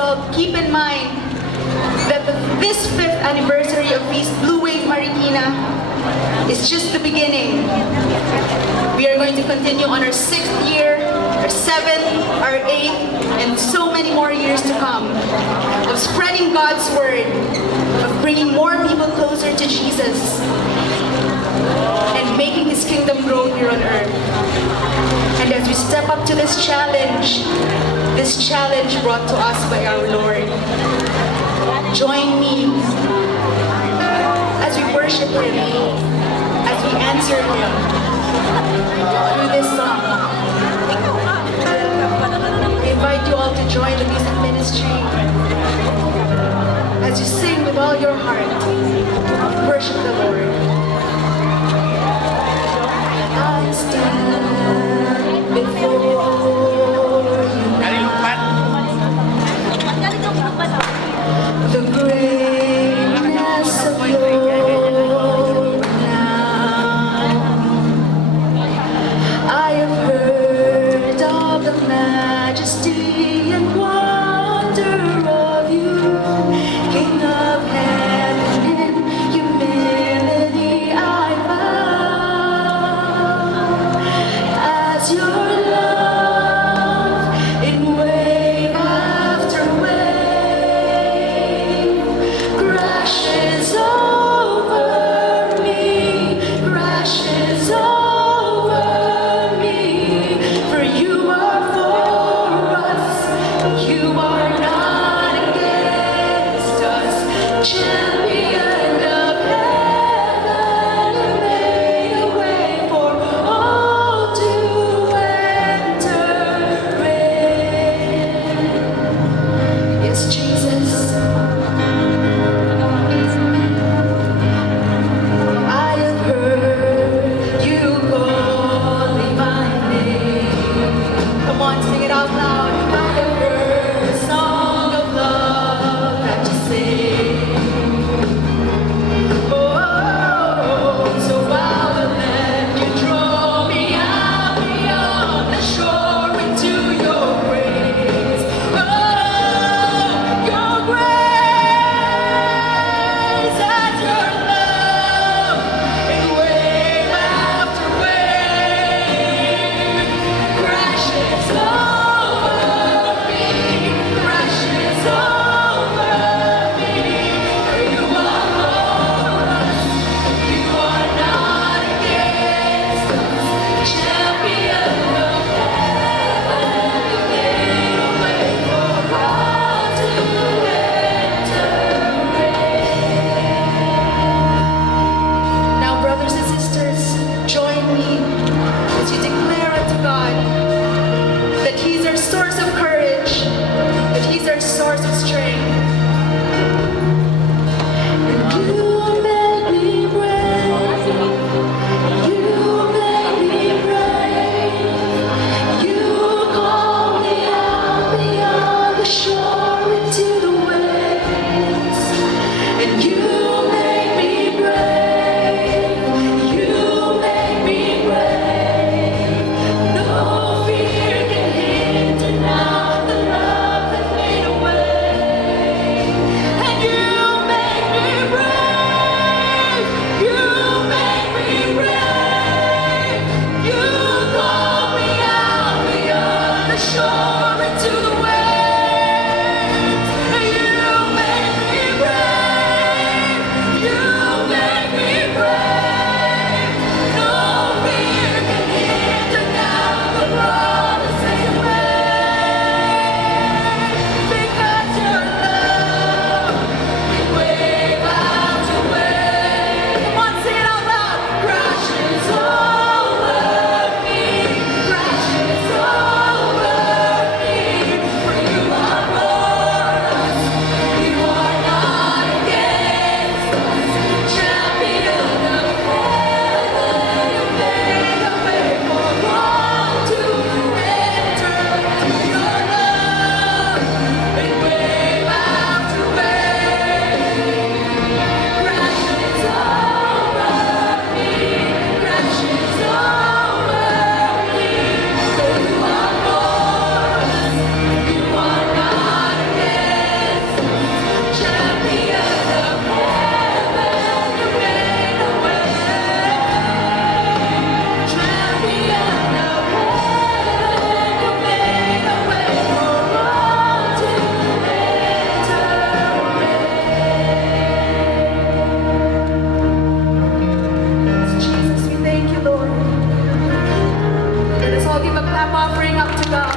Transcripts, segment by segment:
So keep in mind that this 5th anniversary of Feast Blue Wave Marikina is just the beginning. We are going to continue on our 6th year, our 7th, our 8th, and so many more years to come of spreading God's word, of bringing more people closer to Jesus, and making His kingdom grow here on earth. And as we step up to this challenge brought to us by our Lord, join me as we worship Him, as we answer Him through this song. I invite you all to join the music ministry as you sing with all your heart. Worship the Lord. I stand before you now. The greatness of your renown. I have heard of the majesty and wonder of you, King of heaven in humility. I'm offering up to God.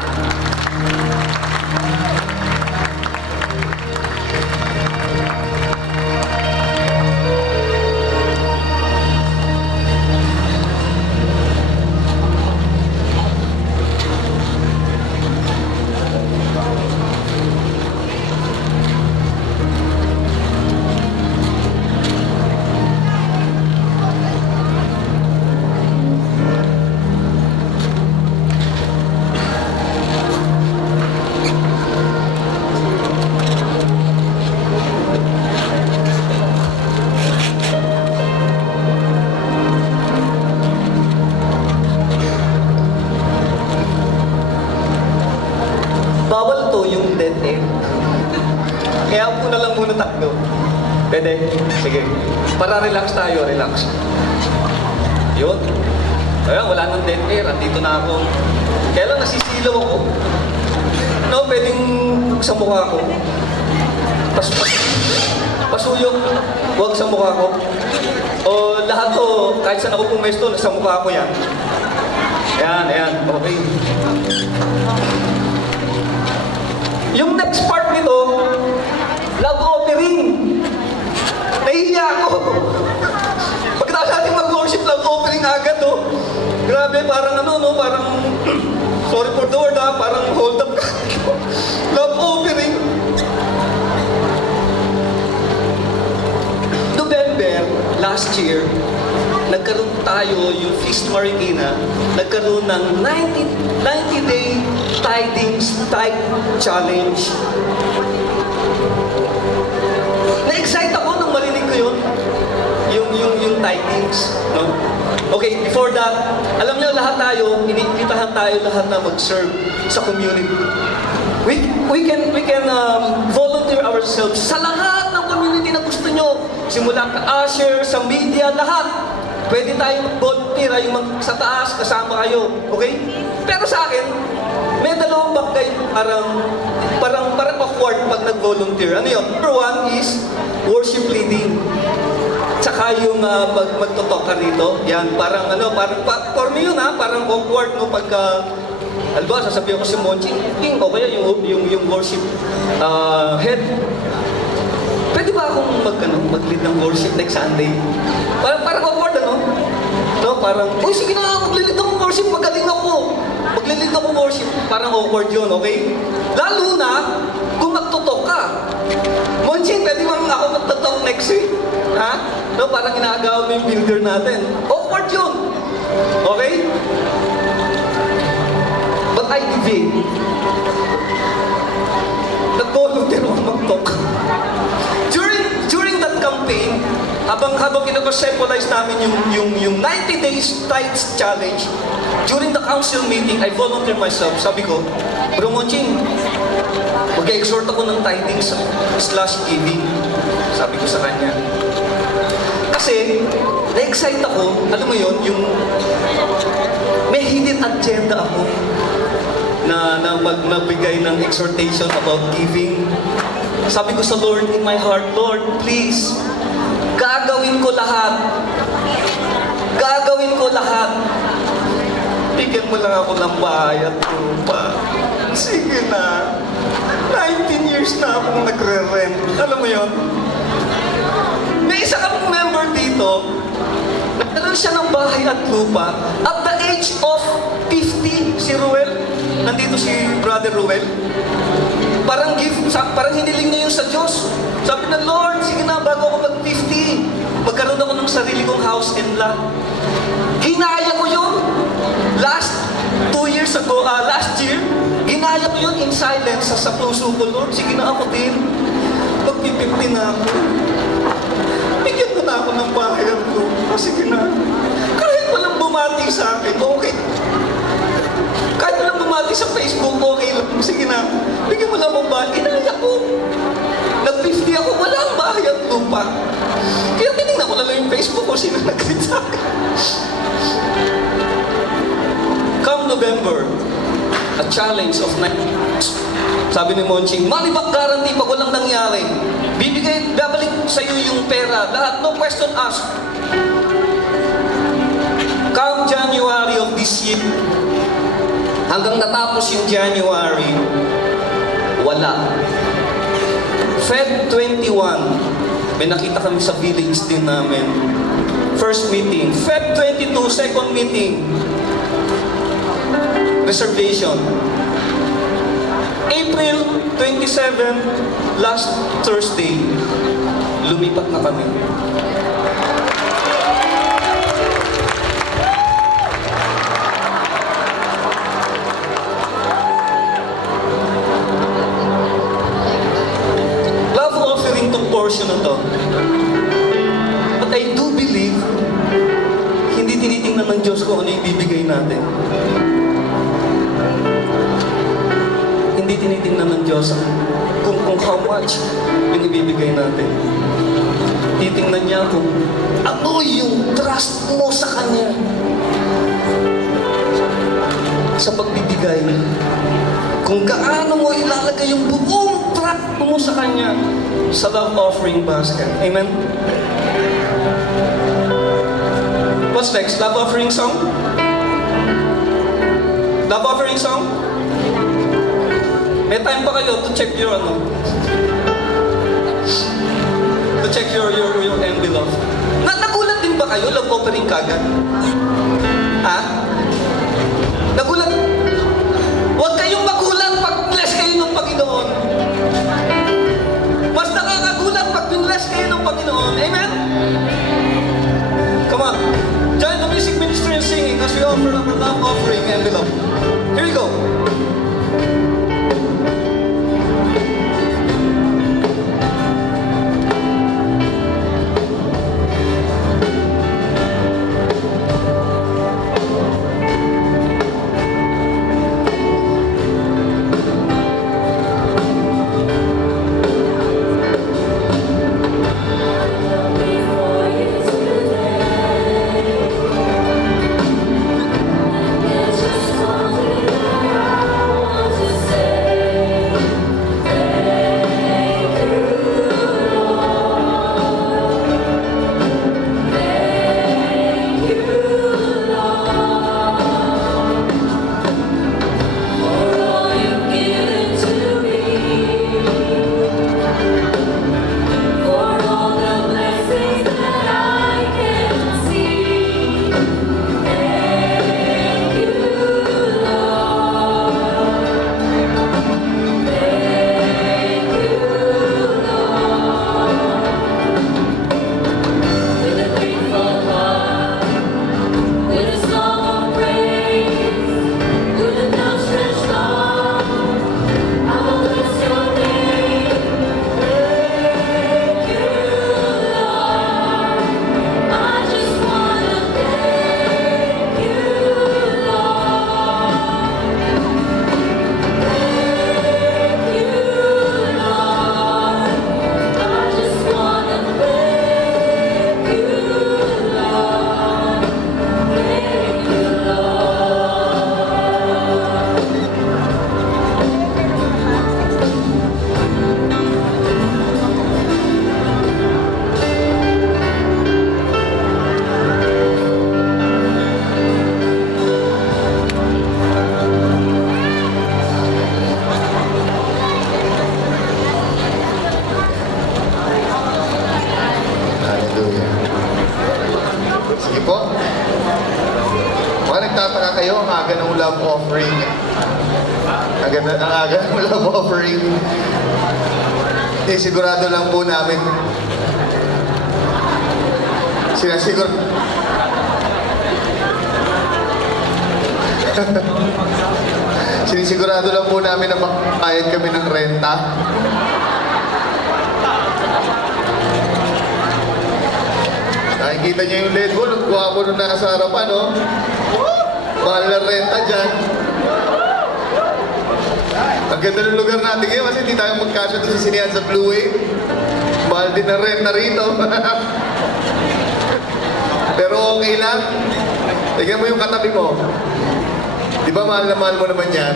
Bawal to yung dead end. Kaya ako na lang muna takbo. Pwede? Sige. Para relax tayo, relax. Yun. Kaya wala nang dead air. Andito na ako. Kaya lang nasisilaw ako. No, pwedeng sa mukha ko. Pasuyok. Huwag sa mukha ko. O lahat to, kahit saan ako pumesto, sa mukha ko yan. Ayan, ayan. Okay. Yung next part nito, love offering. Nahihiya ako. Pagkatapos natin mag-worship, love offering agad, oh. Grabe, parang ano, no? Parang, sorry for the word, ha? Parang hold up ka. Love offering. November, last year, nagkaroon tayo, yung Feast Marikina, nagkaroon ng 90-day tidings type challenge. Na-excite ako nung marinig ko yun. Yung tidings. No? Okay, before that, alam niyo lahat tayo, iniimbitahan tayo lahat na mag-serve sa community. We can volunteer ourselves sa lahat ng community na gusto nyo. Simula ka usher, sa media, lahat. Pwede tayo mag-volunteer, yung sa taas, kasama kayo. Okay? Pero sa akin, may dalawang bagay parang awkward pag nag-volunteer. Ano yun? Number one is worship leading. Tsaka yung magtotalk ka rito. Yan, parang for me yun ha, parang awkward no pagka alba, sasabihin ko si Monching, o kaya yung worship head. Pwede ba akong mag-lead ng worship next Sunday? Parang awkward ano? No, parang, uy sige na, mag-lead akong worship, magaling ako. Mag-lead akong worship, parang awkward yun, okay? Lalo na, kung magtutok ka. Monching, pwede bang ako magtutok next week? Ha? No, parang inaagaw mo yung builder natin. Awkward yun. Okay? But I did. Nag-volunteer ako mag-talk. During that campaign, habang pinag-symbolize namin yung 90 days tithes challenge, during the council meeting, I volunteered myself. Sabi ko, Bro Monching, mag-exhort ako ng tithings / giving. Sabi ko sa kanya. Kasi, na-excite ako, alam mo yun, yung may hidden agenda ako na magbigay ng exhortation about giving. Sabi ko sa Lord in my heart, Lord, please, gagawin ko lahat. Gagawin ko lahat. Bigyan mo lang ako ng bahay at lupa. Sige na. 19 years na akong nagre-rent. Alam mo yun? May isa kang member dito, nagkaroon siya ng bahay at lupa at the age of 50, si Ruel. Nandito si Brother Ruel. Parang hiniling niya yung sa Diyos. Sabi na, Lord, sige na, bago ako mag-50, magkaroon ako ng sarili kong house and lot. Ginaya ko yun. Last year, ginaya ko yun in silence sa puso ko, Lord, sige na ako din. Pag-50 na ako. Bigyan mo na ako ng bahay at lupa. Sige na. Kahit walang bumati sa akin, okay. Kahit walang bumati sa Facebook, okay lang. Sige na. Bigyan mo lang akong bahay. Ginaya ko. Nag-50 ako, walang bahay at lupa. Kaya tinignan ko na lang yung Facebook ko, sino nag-greet sa akin. Come November, a challenge of 9 months. Sabi ni Monching, money back guarantee pag walang nangyari. Babalik sa iyo yung pera. Lahat, no question asked. Come January of this year, Hanggang natapos yung January, wala. Feb 21, may nakita kami sa village din namin. First meeting. Feb 22, second meeting. Reservation. April 27, last Thursday, lumipat na kami. Love offering tong portion na to. But I do believe, hindi tinitingnan ng Diyos kung ano yung bibigay natin. Hindi tinitingnan ng Diyos kung how much yung ibibigay natin. Titingnan niya kung ano yung trust mo sa Kanya sa pagbibigay. Kung gaano mo ilalagay yung buong trust mo sa Kanya sa love offering basket. Amen? What's next? Love offering song? Love offering song? May time pa kayo to check your to check your envelope. Nagulat din ba kayo? Love offering kagad? Ha? Nagulat? Huwag kayong magulat pag bless kayo ng Panginoon. Mas nakakagulat pag bless kayo ng Panginoon. Amen? Come on. Join the music ministry and singing as we offer our love offering envelope. Here we go. aga ng love offering. Ang aga ng love offering. Sigurado lang po namin. Sinisigurado lang po namin na makakayad kami ng renta. Nakikita niyo yung LED wall, ang gwapo nung nasa harapan, no? Mahal na renta dyan. Ang ganda ng lugar natin ngayon kasi hindi tayo magkasya doon sa sinihan sa Blue Wave. Mahal din na renta rito. Pero okay lang. Tignan mo yung katabi mo. Di ba mahal na mahal mo naman yan?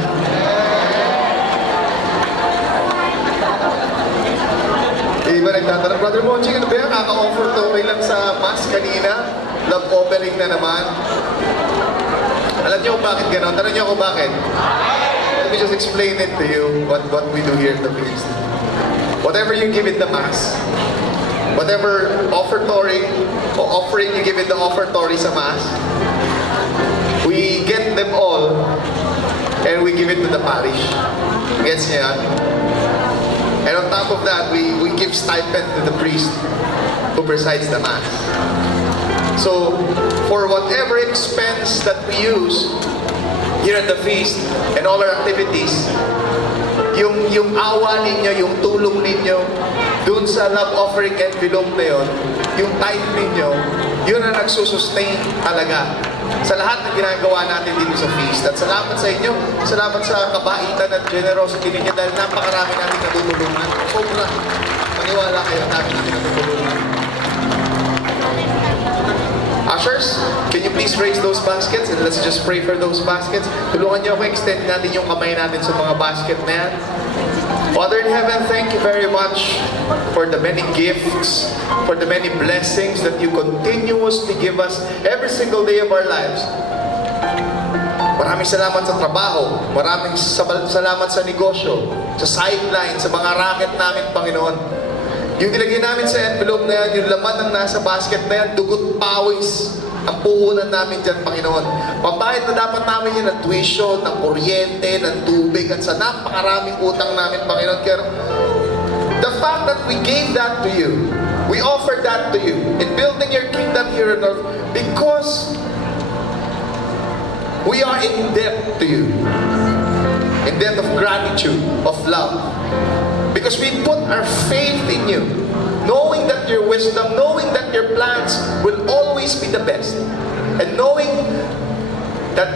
Iba nagtatanong, Brother Monching, ano ba yan? Kaka-offer to lang sa mass kanina. Love offering na naman. Alam niyo, kung bakit gano'n? Tanong niyo ako bakit? Let me just explain it to you, what we do here at the feast. Whatever you give in the Mass, whatever offertory or offering you give in the offertory sa Mass, we get them all and we give it to the parish. Gets niya? And on top of that, we give stipend to the priest who presides the Mass. So, for whatever expense that we use here at the feast and all our activities, yung awa ninyo, yung tulong ninyo, dun sa love offering envelope na yun, yung tithe ninyo, yun ang nagsusustain talaga sa lahat ng ginagawa natin dito sa feast. At salamat sa inyo, salamat sa kabaitan at generosity ninyo dahil napakarami natin natutulungan. Sobra. Maniwala kayo, dami natin natutulungan. Ushers, can you please raise those baskets and let's just pray for those baskets. Tulungan niyo ako, extend natin yung kamay natin sa mga basket na yan. Father in heaven, thank you very much for the many gifts, for the many blessings that you continuously give us every single day of our lives. Maraming salamat sa trabaho, maraming salamat sa negosyo, sa sideline, sa mga racket namin, Panginoon. Yung nilagay namin sa envelope na yan, yung laman ng nasa basket na yan, dugot pawis ang puhunan namin dyan, Panginoon. Pambayad na dapat namin yan ng tuition, ng kuryente, ng tubig, at sa napakaraming utang namin, Panginoon. Kaya the fact that we gave that to you, we offered that to you in building your kingdom here on earth because we are in debt to you. In debt of gratitude, of love. Because we put our faith in you, knowing that your wisdom, knowing that your plans will always be the best, and knowing that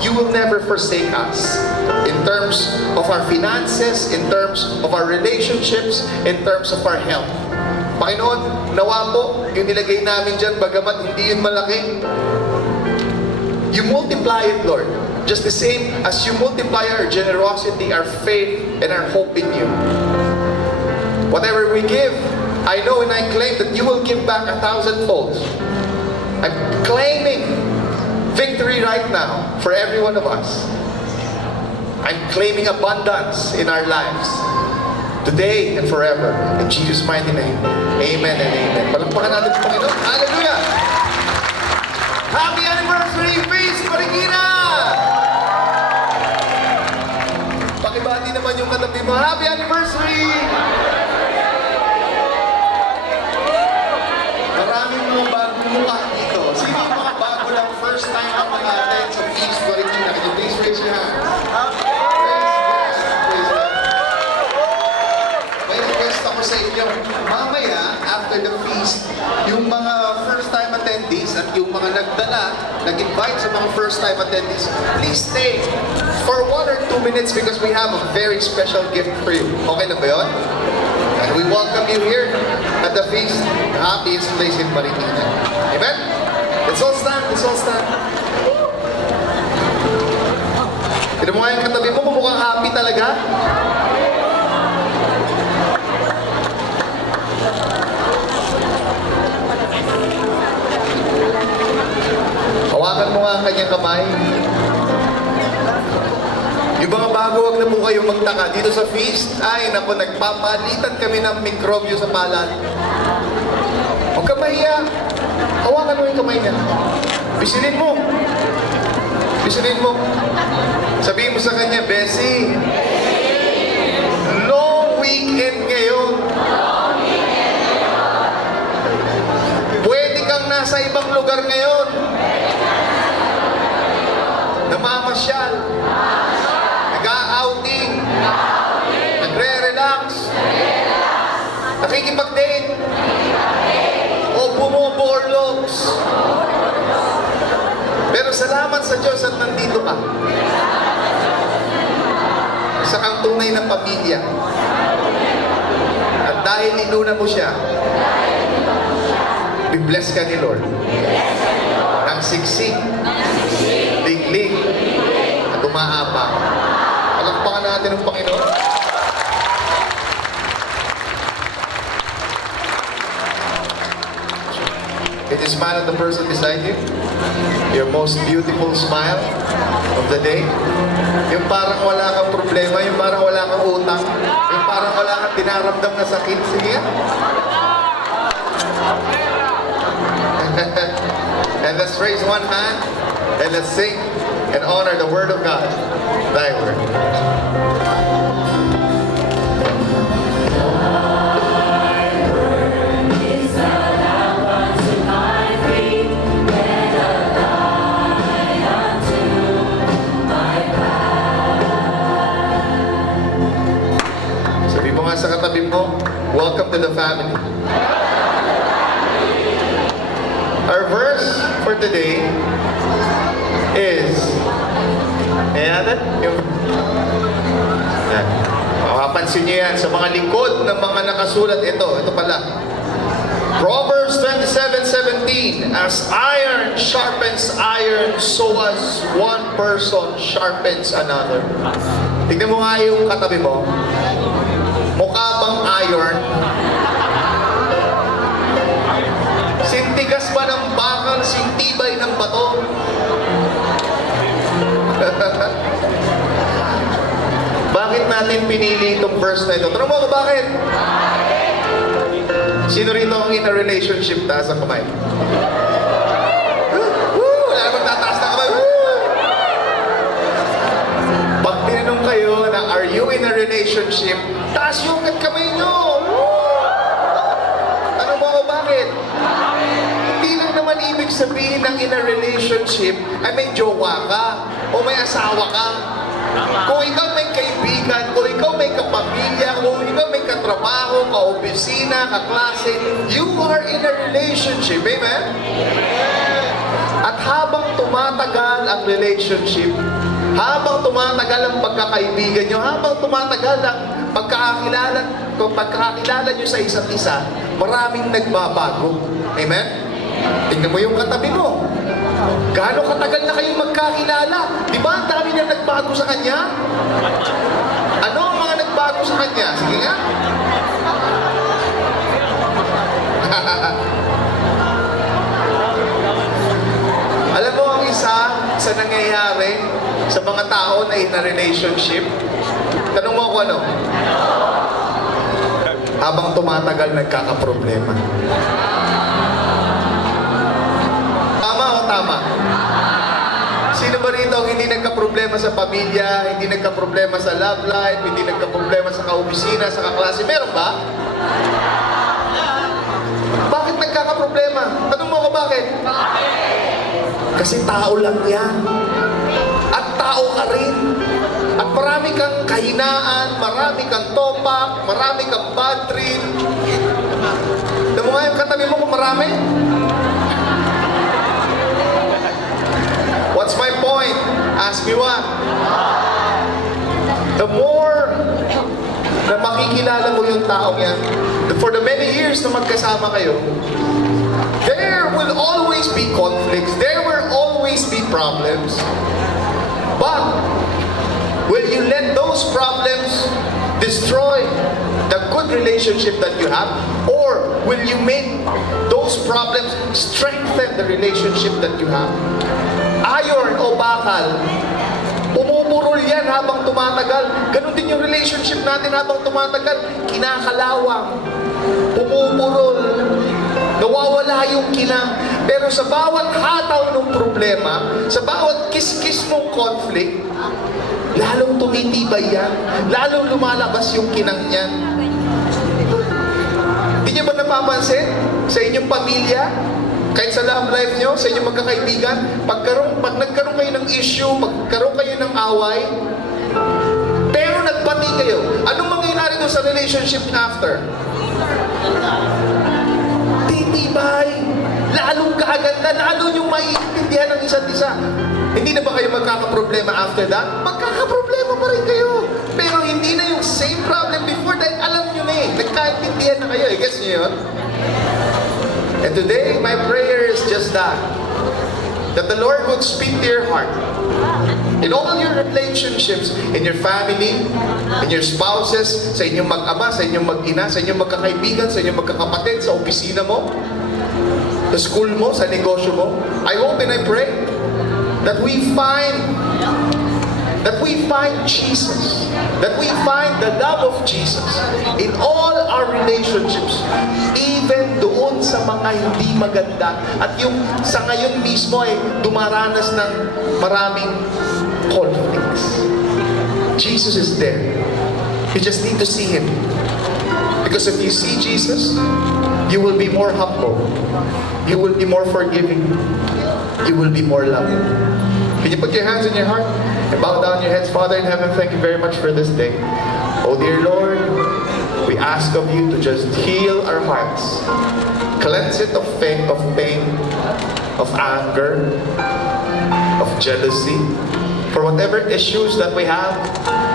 you will never forsake us in terms of our finances, in terms of our relationships, in terms of our health. Panginoon, nawa po, yung nilagay namin dyan, bagamat hindi yun malaki, you multiply it, Lord. Just the same as you multiply our generosity, our faith, and our hope in you. Whatever we give, I know and I claim that you will give back 1,000-fold. I'm claiming victory right now for every one of us. I'm claiming abundance in our lives, today and forever. In Jesus' mighty name, amen and amen. Palakpakan natin sa Panginoon. Hallelujah! Happy anniversary, Feast Marikina! Pakibati naman yung katabi mo. Happy anniversary! Maraming mga bagong mukha dito. Sino yung mga bago lang first time ang mag-attend sa Feast Marikina? Can you please raise your hands? Praise God. May request ako sa inyo. Mamaya, after the feast, yung mga first time attendees at yung mga nag-invite sa mga first time attendees, please stay for 1 or 2 minutes because we have a very special gift for you. Okay na ba yun? And we welcome you here at the feast, the happiest place in Marikina. Amen? Let's all stand. Let's all stand. Tignan mo nga yung katabi mo, mukhang happy talaga. Hawakan mo nga ang kanyang kamay. Yung mga bago, wag na po kayong magtaka. Dito sa feast, ay naku, nagpapalitan kami ng mikrobyo sa palad. Huwag ka mahiya. Hawakan mo yung kamay niya. Bisilin mo. Bisilin mo. Sabihin mo sa kanya, Bessie, long weekend ngayon. Pwede kang nasa ibang lugar ngayon. Namamasyal. Nag-outing. Nagre-relax. Nakikipag-date. O bumoborlogs. Pero salamat sa Diyos at nandito ka. Isa kang tunay na pamilya. At dahil inuna mo siya, i-bless ka ni Lord. Ang siksik, liglig, at umaapa. Palakpakan natin ang Panginoon. Can you smile at the person beside you? Your most beautiful smile of the day. Yung parang wala kang problema, yung parang wala kang utang, yung parang wala kang dinaramdam na sakit. Sige. And let's raise one hand and let's sing and honor the Word of God. Thy Word. Sabi mo nga sa katabi mo, welcome to the family. Our verse for today is, ayan, yung, ayan. Makapansin nyo yan sa mga likod ng mga nakasulat. Ito pala. Proverbs 27:17, as iron sharpens iron, so as one person sharpens another. Tignan mo nga yung katabi mo. Mukha bang iron? Sintigas ba ng bakal, sintibay ng bato? Bakit natin pinili itong verse na ito? Tanong mo ako bakit? Sino rito ang in a relationship? Taas ang kamay. Wala namang tataas na kamay. Pag tinanong kayo na are you in a relationship, taas yung kamay nyo. Tanong mo ako bakit? Hindi lang naman ibig sabihin ng in a relationship ay may jowa ka o may asawa ka. Kung ikaw may kaibigan, kung ikaw may kapamilya, kung ikaw may katrabaho, ka-opisina, kaklase, you are in a relationship. Amen? At habang tumatagal ang relationship, habang tumatagal ang pagkakaibigan nyo, habang tumatagal ang pagkakakilala nyo sa isa't isa, maraming nagbabago. Amen? Tingnan mo yung katabi mo. Gaano katagal na kayong magkakilala? Di ba ang dami niyang nagbago sa kanya? Ano ang mga nagbago sa kanya? Sige nga. Alam mo ang isa sa nangyayari sa mga tao na in a relationship? Tanong mo ako ano? Habang tumatagal, nagkakaproblema. Tama. Sino ba rito ang hindi nagka-problema sa pamilya, hindi nagka-problema sa love life, hindi nagka-problema sa kaopisina, sa kaklase? Meron ba? Bakit nagkaka-problema? Tanong mo ako bakit? Kasi tao lang yan. At tao ka rin. At marami kang kahinaan, marami kang topak, marami kang bad trip. Alam mo nga yung katabi mo kung marami? What's my point? Ask me what? The more na makikilala mo yung taong yan, for the many years na magkasama kayo, there will always be conflicts. There will always be problems. But, will you let those problems destroy the good relationship that you have? Or will you make those problems strengthen the relationship that you have? Iron o bakal, pumupurol yan habang tumatagal. Ganon din yung relationship natin habang tumatagal. Kinakalawang, pumupurol, nawawala yung kinang. Pero sa bawat hataw ng problema, sa bawat kiss-kiss ng conflict, lalong tumitibay yan, lalong lumalabas yung kinang yan. Hindi niyo ba napapansin sa inyong pamilya? Kahit sa love life nyo, sa inyong magkakaibigan, pag nagkaroon kayo ng issue, magkaroon kayo ng away, pero nagbati kayo, anong mangyayari doon sa relationship after? Titibay, lalong kaganda, lalo yung maiintindihan ng isa't isa. Hindi na ba kayo magkakaproblema after that? Magkakaproblema pa rin kayo. Pero hindi na yung same problem before dahil alam nyo na nagkaintindihan na kayo Gets nyo yun? And today, my prayer is just that the Lord would speak to your heart. In all your relationships, in your family, in your spouses, sa inyong mag-ama, sa inyong mag-ina, sa inyong magkakaibigan, sa inyong magkakapatid, sa opisina mo. Sa school mo, sa negosyo mo. I hope and I pray that we find Jesus, that we find the love of Jesus in all our relationships, even doon sa mga hindi maganda. At yung sa ngayon mismo ay dumaranas ng maraming conflicts. Jesus is there. You just need to see Him. Because if you see Jesus, you will be more humble. You will be more forgiving. You will be more loving. Can you put your hands in your heart and bow down your heads? Father in heaven, thank you very much for this day. Oh dear Lord, we ask of you to just heal our hearts. Cleanse it of pain, of anger, of jealousy. For whatever issues that we have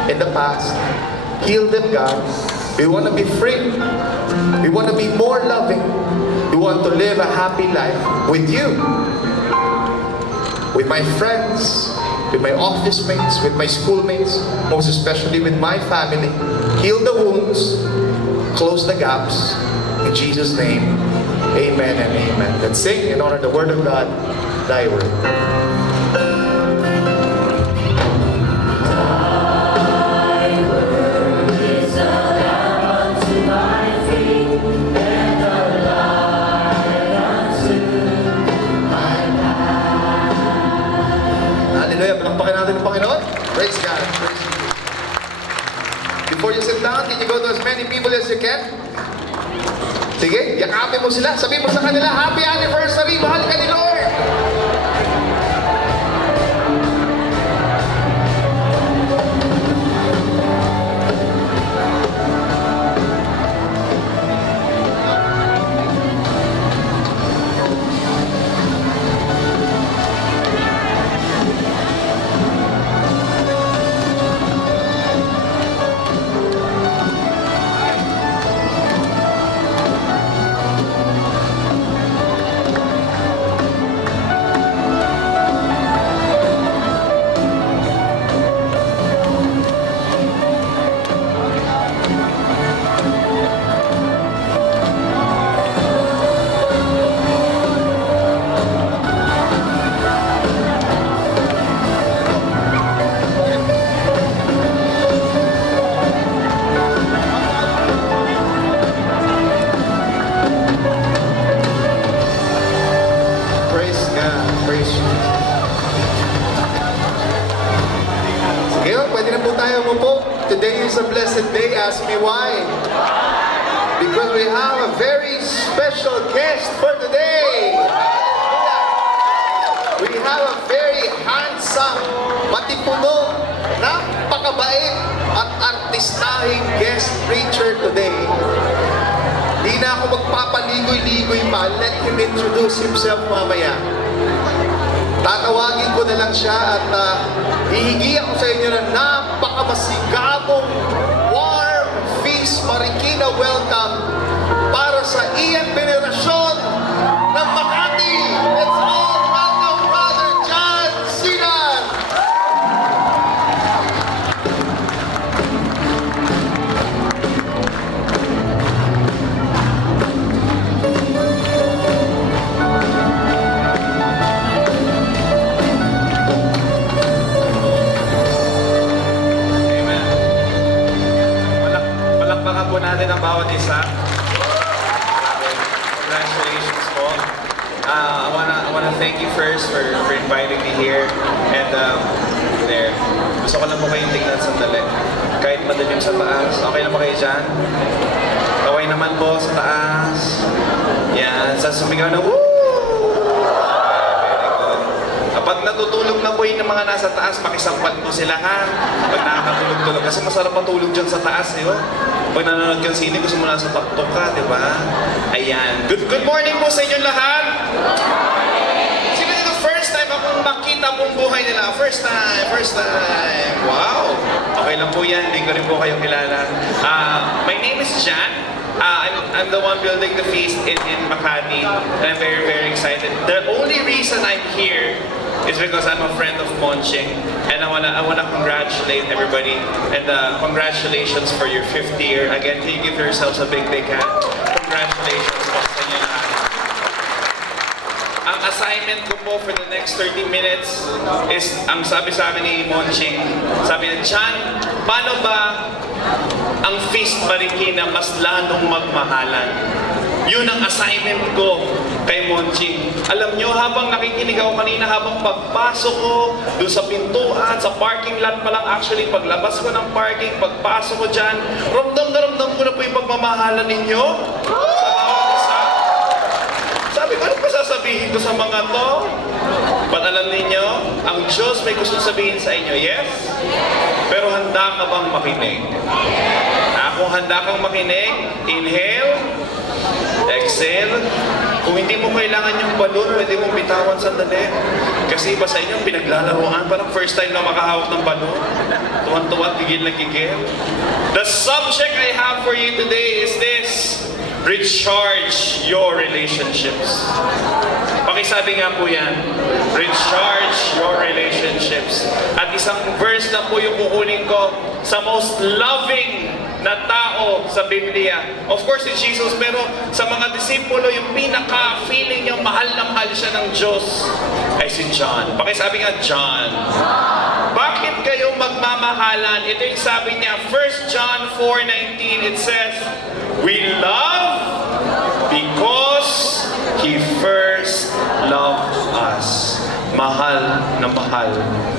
in the past, heal them, God. We want to be free. We want to be more loving. We want to live a happy life with you. With my friends, with my office mates, with my schoolmates, most especially with my family. Heal the wounds, close the gaps. In Jesus' name, amen and amen. Let's sing and honor the Word of God, Thy Word. Praise God. Praise God. Before you sit down, can you go to as many people as you can? Sige, yakapin mo sila. Sabihin mo sa kanila, Happy Anniversary! Mahal ka ni Lord! Today is a blessed day. Ask me why. Because we have a very special guest for today. We have a very handsome, matipuno, napakabait at artistahing guest preacher today. Di na ako magpapaligoy-ligoy pa. Let him introduce himself mamaya. Tatawagin ko na lang siya at hihigi ako sa inyo na napakamasigabong warm feast Marikina welcome para sa iyan venerasyon ng Makati. Let's all welcome Brother John Silan. Palakpakan po natin ang bawat isa. Congratulations po. I wanna thank you first for inviting me here. And there. Gusto ko lang po kayong tingnan sandali. Kahit madilim sa taas. Okay na ba kayo dyan? Okay naman po sa taas. Yan. Sa sumigaw na woo! Kapag natutulog na po yung mga nasa taas, pakisampal po sila ha. Pag nakakatulog-tulog. Kasi masarap matulog dyan sa taas, eh. Oh. Pag nanonood kang sine, gusto mo nasa taktok ka, di ba? Ayan. Good morning po sa inyong lahat. Sino dito first time akong makita pong buhay nila? First time. Wow. Okay lang po yan. Hindi ko rin po kayong kilala. My name is Jan. I'm the one building the feast in Makati. And I'm very, very excited. The only reason I'm here is because I'm a friend of Monching, and I wanna congratulate everybody, and congratulations for your 5th year. Again, can you give yourselves a big hand? Congratulations po sa inyo lahat. assignment ko po for the next 30 minutes is, ang sabi sa akin ni Monching, sabi niya, John, paano ba ang Feast Marikina mas lalong magmahalan? Yun ang assignment ko kay Monching. Alam nyo, habang nakikinig ako kanina, habang pagpasok ko doon sa pintuan, sa parking lot pa lang actually, paglabas ko ng parking, pagpasok ko dyan, ramdam na ramdam ko na po yung pagmamahalan ninyo sa bawat isa. Sabi ko, ano pa sasabihin ko sa mga to? Ba't alam ninyo, ang Diyos may gusto sabihin sa inyo, yes? Pero handa ka bang makinig? Kung handa kang makinig, inhale, exhale. Kung hindi mo kailangan yung balon, pwede mong bitawan sandali. Kasi iba sa inyo, pinaglalaroan. Parang first time na makahawak ng balon. Tuwan-tuwa, gigil na gigil. The subject I have for you today is this. Recharge your relationships. Pakisabi nga po yan. Recharge your relationships. At isang verse na po yung kukunin ko sa most loving na tao sa Biblia. Of course, si Jesus, pero sa mga disipulo, yung pinaka-feeling niya, mahal na mahal siya ng Diyos, ay si John. Pakisabi nga, John. Bakit kayo magmamahalan? Ito yung sabi niya, 1 John 4:19, it says, we love because He first loved us. Mahal na mahal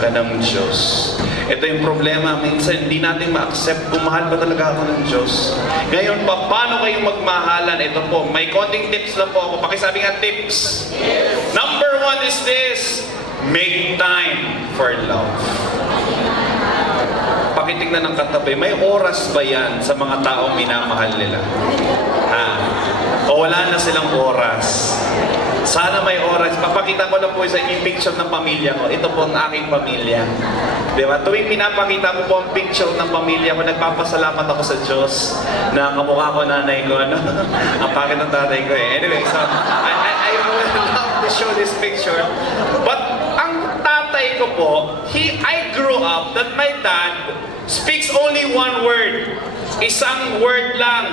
ka ng Diyos. Ito yung problema, minsan hindi natin ma-accept kung mahal ba talaga ako ng Diyos. Ngayon, paano kayong magmahalan? Ito po, may konting tips lang po ako. Pakisabi nga tips. Number 1 is this, make time for love. Pakitignan ng katabi, may oras ba yan sa mga taong minamahal nila? O wala na silang oras? Sana may oras. Papakita ko na po sa inyo yung picture ng pamilya ko. Ito po ang aking pamilya. Diba? Tuwing pinapakita ko po ang picture ng pamilya ko, nagpapasalamat ako sa Diyos na kamukha ko nanay ko. Ano? Ang pangit ng tatay ko eh. Anyway, so I would love to show this picture. But ang tatay ko po, I grew up that my dad speaks only one word. Isang word lang.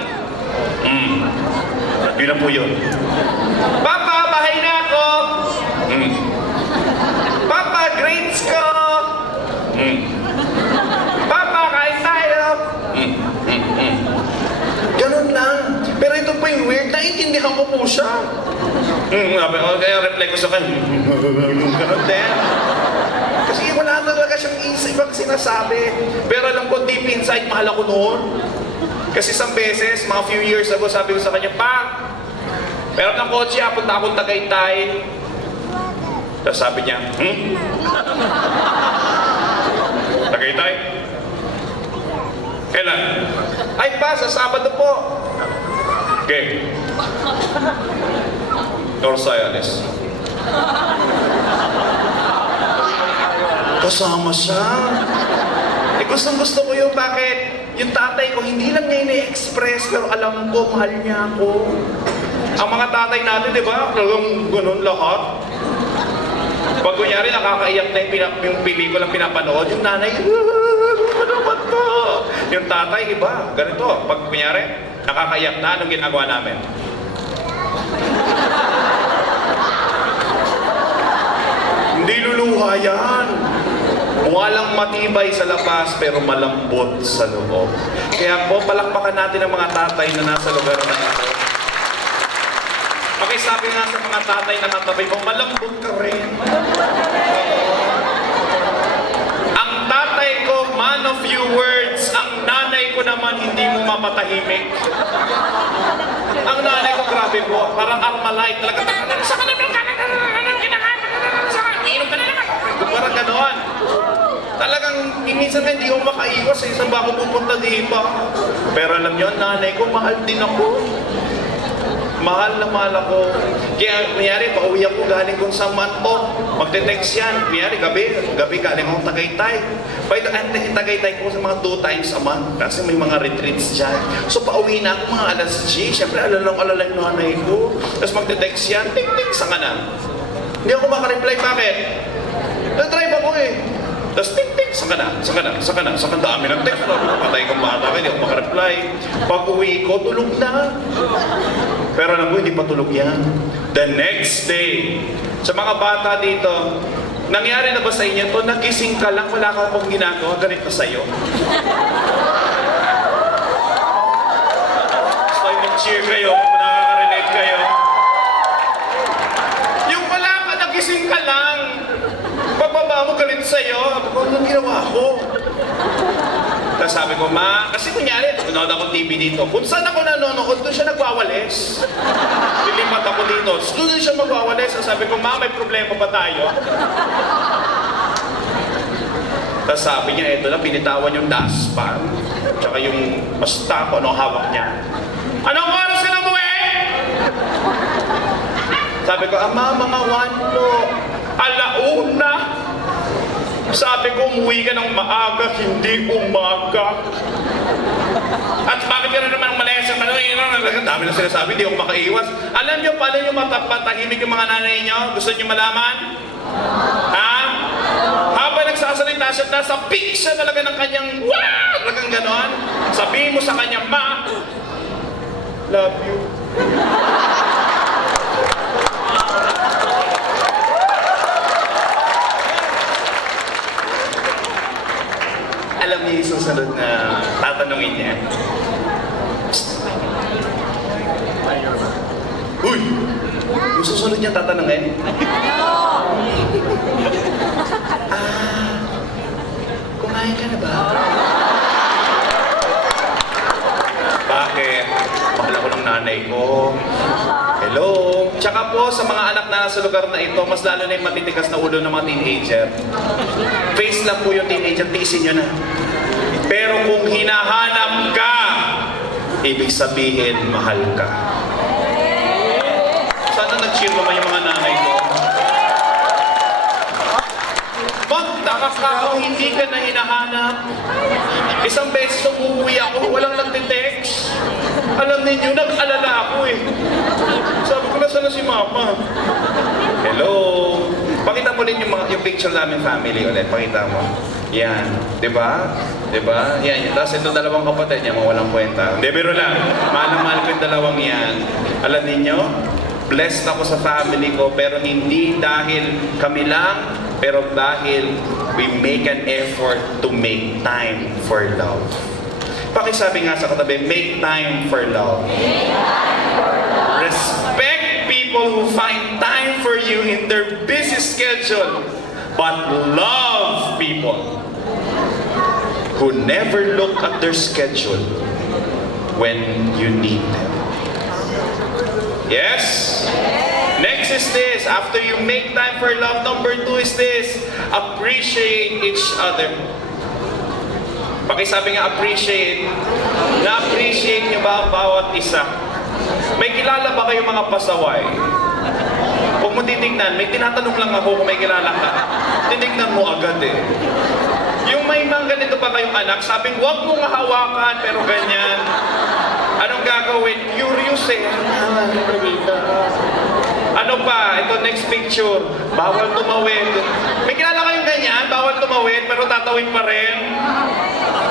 Yun na po yun. Papa, bahay na ako! Papa, grades ko! Papa, kain tayo! Ganun lang. Pero ito po yung weird, naiintindihan ko po siya. Kaya reply ko sa kanya, ganun din. Kasi wala talaga siyang ibang sinasabi. Pero alam ko, deep inside, mahal ako noon. Kasi isang beses, mga few years ago, sabi ko sa kanya, Pa, meron ng kotse, punta akong Tagaytay. Tapos sabi niya, Tagaytay? Kailan? Ay pa, sa Sabado po. Okay. Norsayales. Kasama siya. Gustong-gusto ko yun. Bakit? Yung tatay ko, hindi lang niya ini-express, pero alam ko, mahal niya ako. Ang mga tatay natin, di ba? Talagang ganun lahat. Pag kunyari, nakakaiyak na yung pelikulang pinapanood, yung nanay, ano ba to? Yung tatay, iba. Ganito. Pag kunyari, nakakaiyak na, anong ginagawa namin? Hindi luluha yan. Mukha lang matibay sa labas, pero malambot sa loob. Kaya po, palakpakan natin ang mga tatay na nasa lugar na ito. Pakisabi nga sa mga tatay na katabi mo, malambot ka rin. Ang tatay ko, man of few words. Ang nanay ko naman, hindi mo mapatahimik. Ang nanay ko, grabe po, parang Armalite. Talaga, sa kanila, parang gano'n. Talagang, minsan hindi ko makaiwas eh. Saan ba ako pupunta dito? Pero alam nyo, nanay ko, mahal din ako. Mahal na mahal ako. Kaya, mayari, pauwi ako galing kung saan man to. Magte-text yan. Mayari, gabi galing akong Tagaytay. By the way, Tagaytay ko sa mga 2 times a month. Kasi may mga retreats dyan. So, pauwi na ako mga alas G. Siyempre, alalang yung nanay ko. Tapos magte-text yan. Ting-ting, saan ka na? Hindi ako makareply. Bakit? Nag-drive ako eh. Tapos ting-ting, Saan ka na? Saan ka na? Saan ka na? Saan ka dami ng text? Patay kang bata ka, hindi ako makareply. Pag uwi ko, tulog na. Pero alam mo, hindi pa tulog yan. The next day, sa mga bata dito, nangyari na ba sa inyo to? Nagising ka lang, wala ka pang ginagawa, ganito sa'yo. So, mag-cheer kayo kung nakaka-relate kayo. Yung wala ka, nagising ka lang. Pagbaba mo, galit sa'yo. Sabi ko, anong ginawa ko? Tapos sabi ko, ma, kasi kunyari, nanonood ako TV dito. Kung saan ako nanonood, doon siya nagwawalis. Lilipat ako dito, doon siya magwawalis. Sabi ko, ma, may problema ba tayo? Tapos sabi niya, eto na, binitawan yung dustpan. Tsaka yung basta ko, anong hawak niya. Anong oras ka na umuwi? Sabi ko, ama, mga 1 po. Alauna. Sabi ko, umuwi ka ng maaga, hindi umaga. At bakit ka na naman ang malesa? Ang dami na sinasabi, hindi ako makaiwas. Alam niyo, paano yung matahimik yung mga nanay niyo? Gusto niyo malaman? Ha? Habang nagsasalita siya, nasa peak siya talaga ng kanyang, wow! Talagang ganon. Sabihin mo sa kanya, ma, love you. Alam niyo yung susunod na tatanungin niya. Uy! Yung susunod niya tatanungin? Kumain ka na ba? Bakit? Mahal ako ng nanay ko. Hello? Tsaka po, sa mga anak na nasa lugar na ito, mas lalo na yung matitigas na ulo ng mga teenager. Face lang po yung teenager, tiisin nyo na. Pero kung hinahanap ka, ibig sabihin, mahal ka. Sana nag-cheer naman yung mga nanay ko. Magtaka ka kung hindi ka na hinahanap. Isang beses umuwi ako, walang nagtitext. Alam ninyo, nag-alala ako eh. Sabi ko, nasaan na si mama? Hello? Pakita mo din yung picture namin family ulit. Pakita mo. Yan. Diba? Diba? Yan. Tapos ito dalawang kapatid niya, mawalang kwenta. Hindi, biro lang. Mahal na mahal ko yung dalawang yan. Alam ninyo, blessed ako sa family ko, pero hindi dahil kami lang, pero dahil we make an effort to make time for love. Pakisabi nga sa katabi, make time for love. Respect people who find time for you in their busy schedule, but love people who never look at their schedule when you need them. Yes? Next is this. After you make time for love, number 2 is this. Appreciate each other. Pakisabi nga, appreciate. Na-appreciate niyo ba ang bawat isa? May kilala ba kayong mga pasaway? Huwag mo titignan. May tinatanong lang ako kung may kilala ka. Titignan mo agad eh. Yung may mga ganito pa kayong anak, sabing huwag mong hawakan, pero ganyan. Anong gagawin? Curious eh. Ano pa? Ito, next picture. Bawal tumawid. May kilala kayong ganyan? Bawal tumawid, pero tatawid pa rin.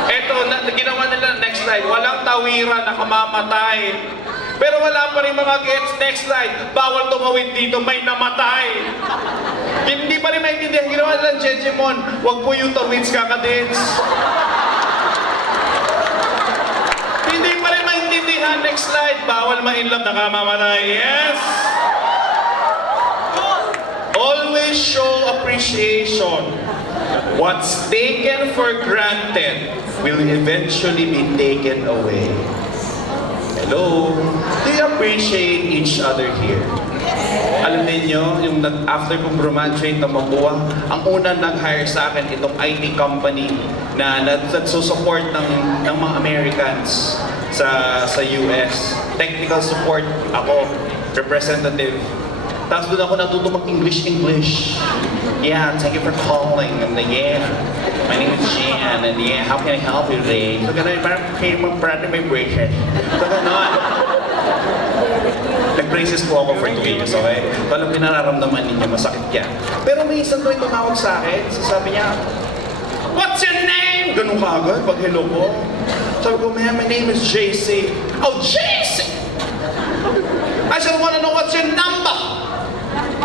Ito, ginawa nila next slide. Walang tawiran, nakamamatay. Pero wala pa rin mga gets. Next slide. Bawal tumawid dito, may namatay. Hindi pa rin maintindihan. Ginawa nila Jejemon. Huwag po yung tawids, kakadins. Hindi pa rin maintindihan. Next slide. Bawal ma-inlove, nakamamatay. Yes! Always show appreciation. What's taken for granted will eventually be taken away. Hello? Do you appreciate each other here? Alam niyo, yung after kong graduate na makuha, ang unang nag-hire sa akin itong IT company na nagsusupport ng mga Americans sa US. Technical support ako, representative. Tapos doon ako natuto mag-English. Yeah, thank you for calling. And yeah, my name is Jan. And yeah, how can I help you today? So ganun, parang kayo mag-practice my braces. So ganun. Nag-braces po ako for 2 years, okay? So alam ko nararamdaman ninyo, masakit yan. Pero may isang doon tumawag sa akin. So sabi niya, what's your Ganun ka agad pag hello ko. Sabi ko, ma'am, my name is JC. Oh, JC! I just want to know what's your number.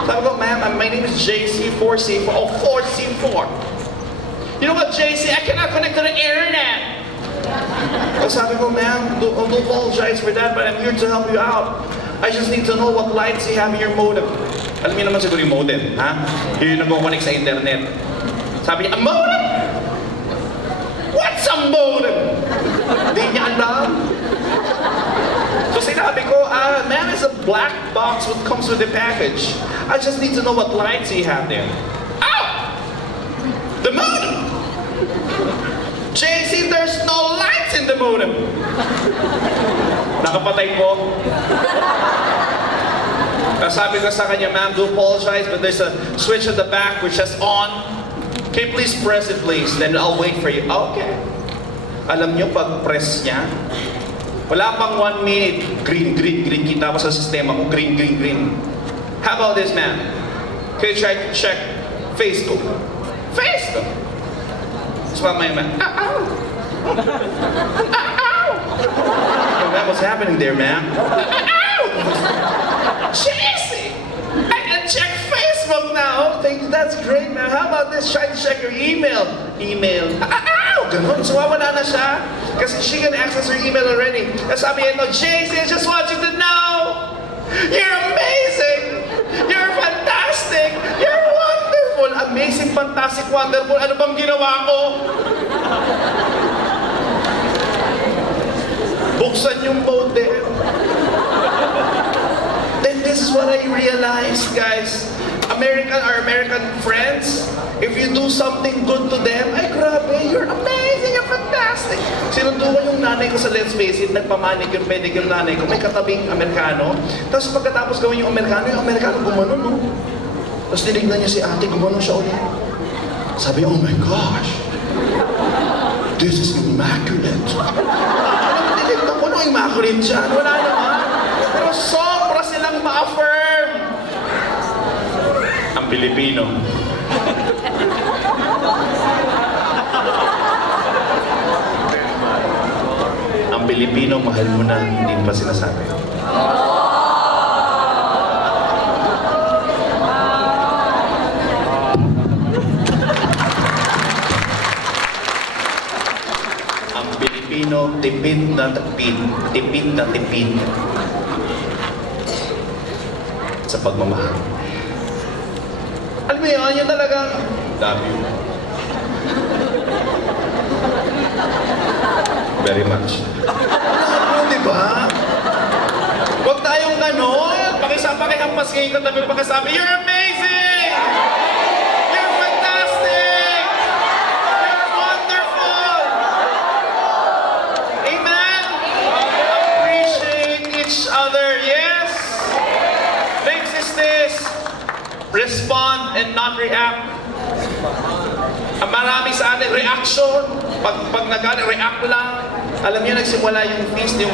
Sabi ko, ma'am, my name is JC, 4C4. Oh, 4C4. You know what, JC? I cannot connect to the internet. Sabi ko, ma'am, don't apologize for that, but I'm here to help you out. I just need to know what lights you have in your modem. Alam niyo naman siguro yung modem, ha? Yung nag-connect sa internet. Sabi niya, a modem? What's a modem? Hindi niya alam. So sinabi ko, ma'am, it's a black box that comes with the package. I just need to know what lights you have there. Oh! The modem! JC, there's no lights in the modem. Nakapatay po. Sabi ko sa kanya, ma'am, do apologize, but there's a switch at the back which says on. Can you please press it, please? Then I'll wait for you. Okay. Alam niyo, pag press niya, wala pang 1 minute, green, green, green. Kita ko sa sistema ko, green, green, green. How about this, ma'am? Can you try to check Facebook? Facebook! So, ma'am, ow! Ow! Ma'am, what's happening there, ma'am? Ow! Jesse! I can check Facebook now. That's great, ma'am. How about this? Try to check your email. Email. Ow! Ganun. So, wala na siya. Kasi she can access her email already. Tapos sabi niya, no, Jesse, I just want you to know, you're amazing! You're fantastic! You're wonderful! Amazing, fantastic, wonderful. Ano bang ginawa ko? Buksan yung modem. Then this is what I realized, guys. American friends, if you do something good to them, ay grabe, you're amazing, you're fantastic. Sinundo ko yung nanay ko sa Let's Face It, nagpamanicure, pedicure nanay ko, may katabing Amerikano. Tapos pagkatapos gawin yung Amerikano gumanon, no? Tapos tinignan niya si ate, gumanon siya ulit. Sabi, oh my gosh, this is immaculate. Ano tinignan ko, no, immaculate siya? Wala naman. Pero sobra silang ma-affirm. Ang Pilipino. Ang Pilipino, mahal mo na, hindi pa sinasabi. Ang Pilipino, tipid na tipid, tipid na tipid sa pagmamahal. Alam mo yun, yun talagang love you. Very much. Ano, di ba? Huwag tayong ganon. Pakihampas ngayon katabi, pakisabi, you're amazing! You're fantastic! You're wonderful! Amen? Appreciate each other, yes? Next is this. Respond and not react. Ang marami sa atin, reaction. Pag nagalit, react lang. Alam niyo, nagsimula yung feast, yung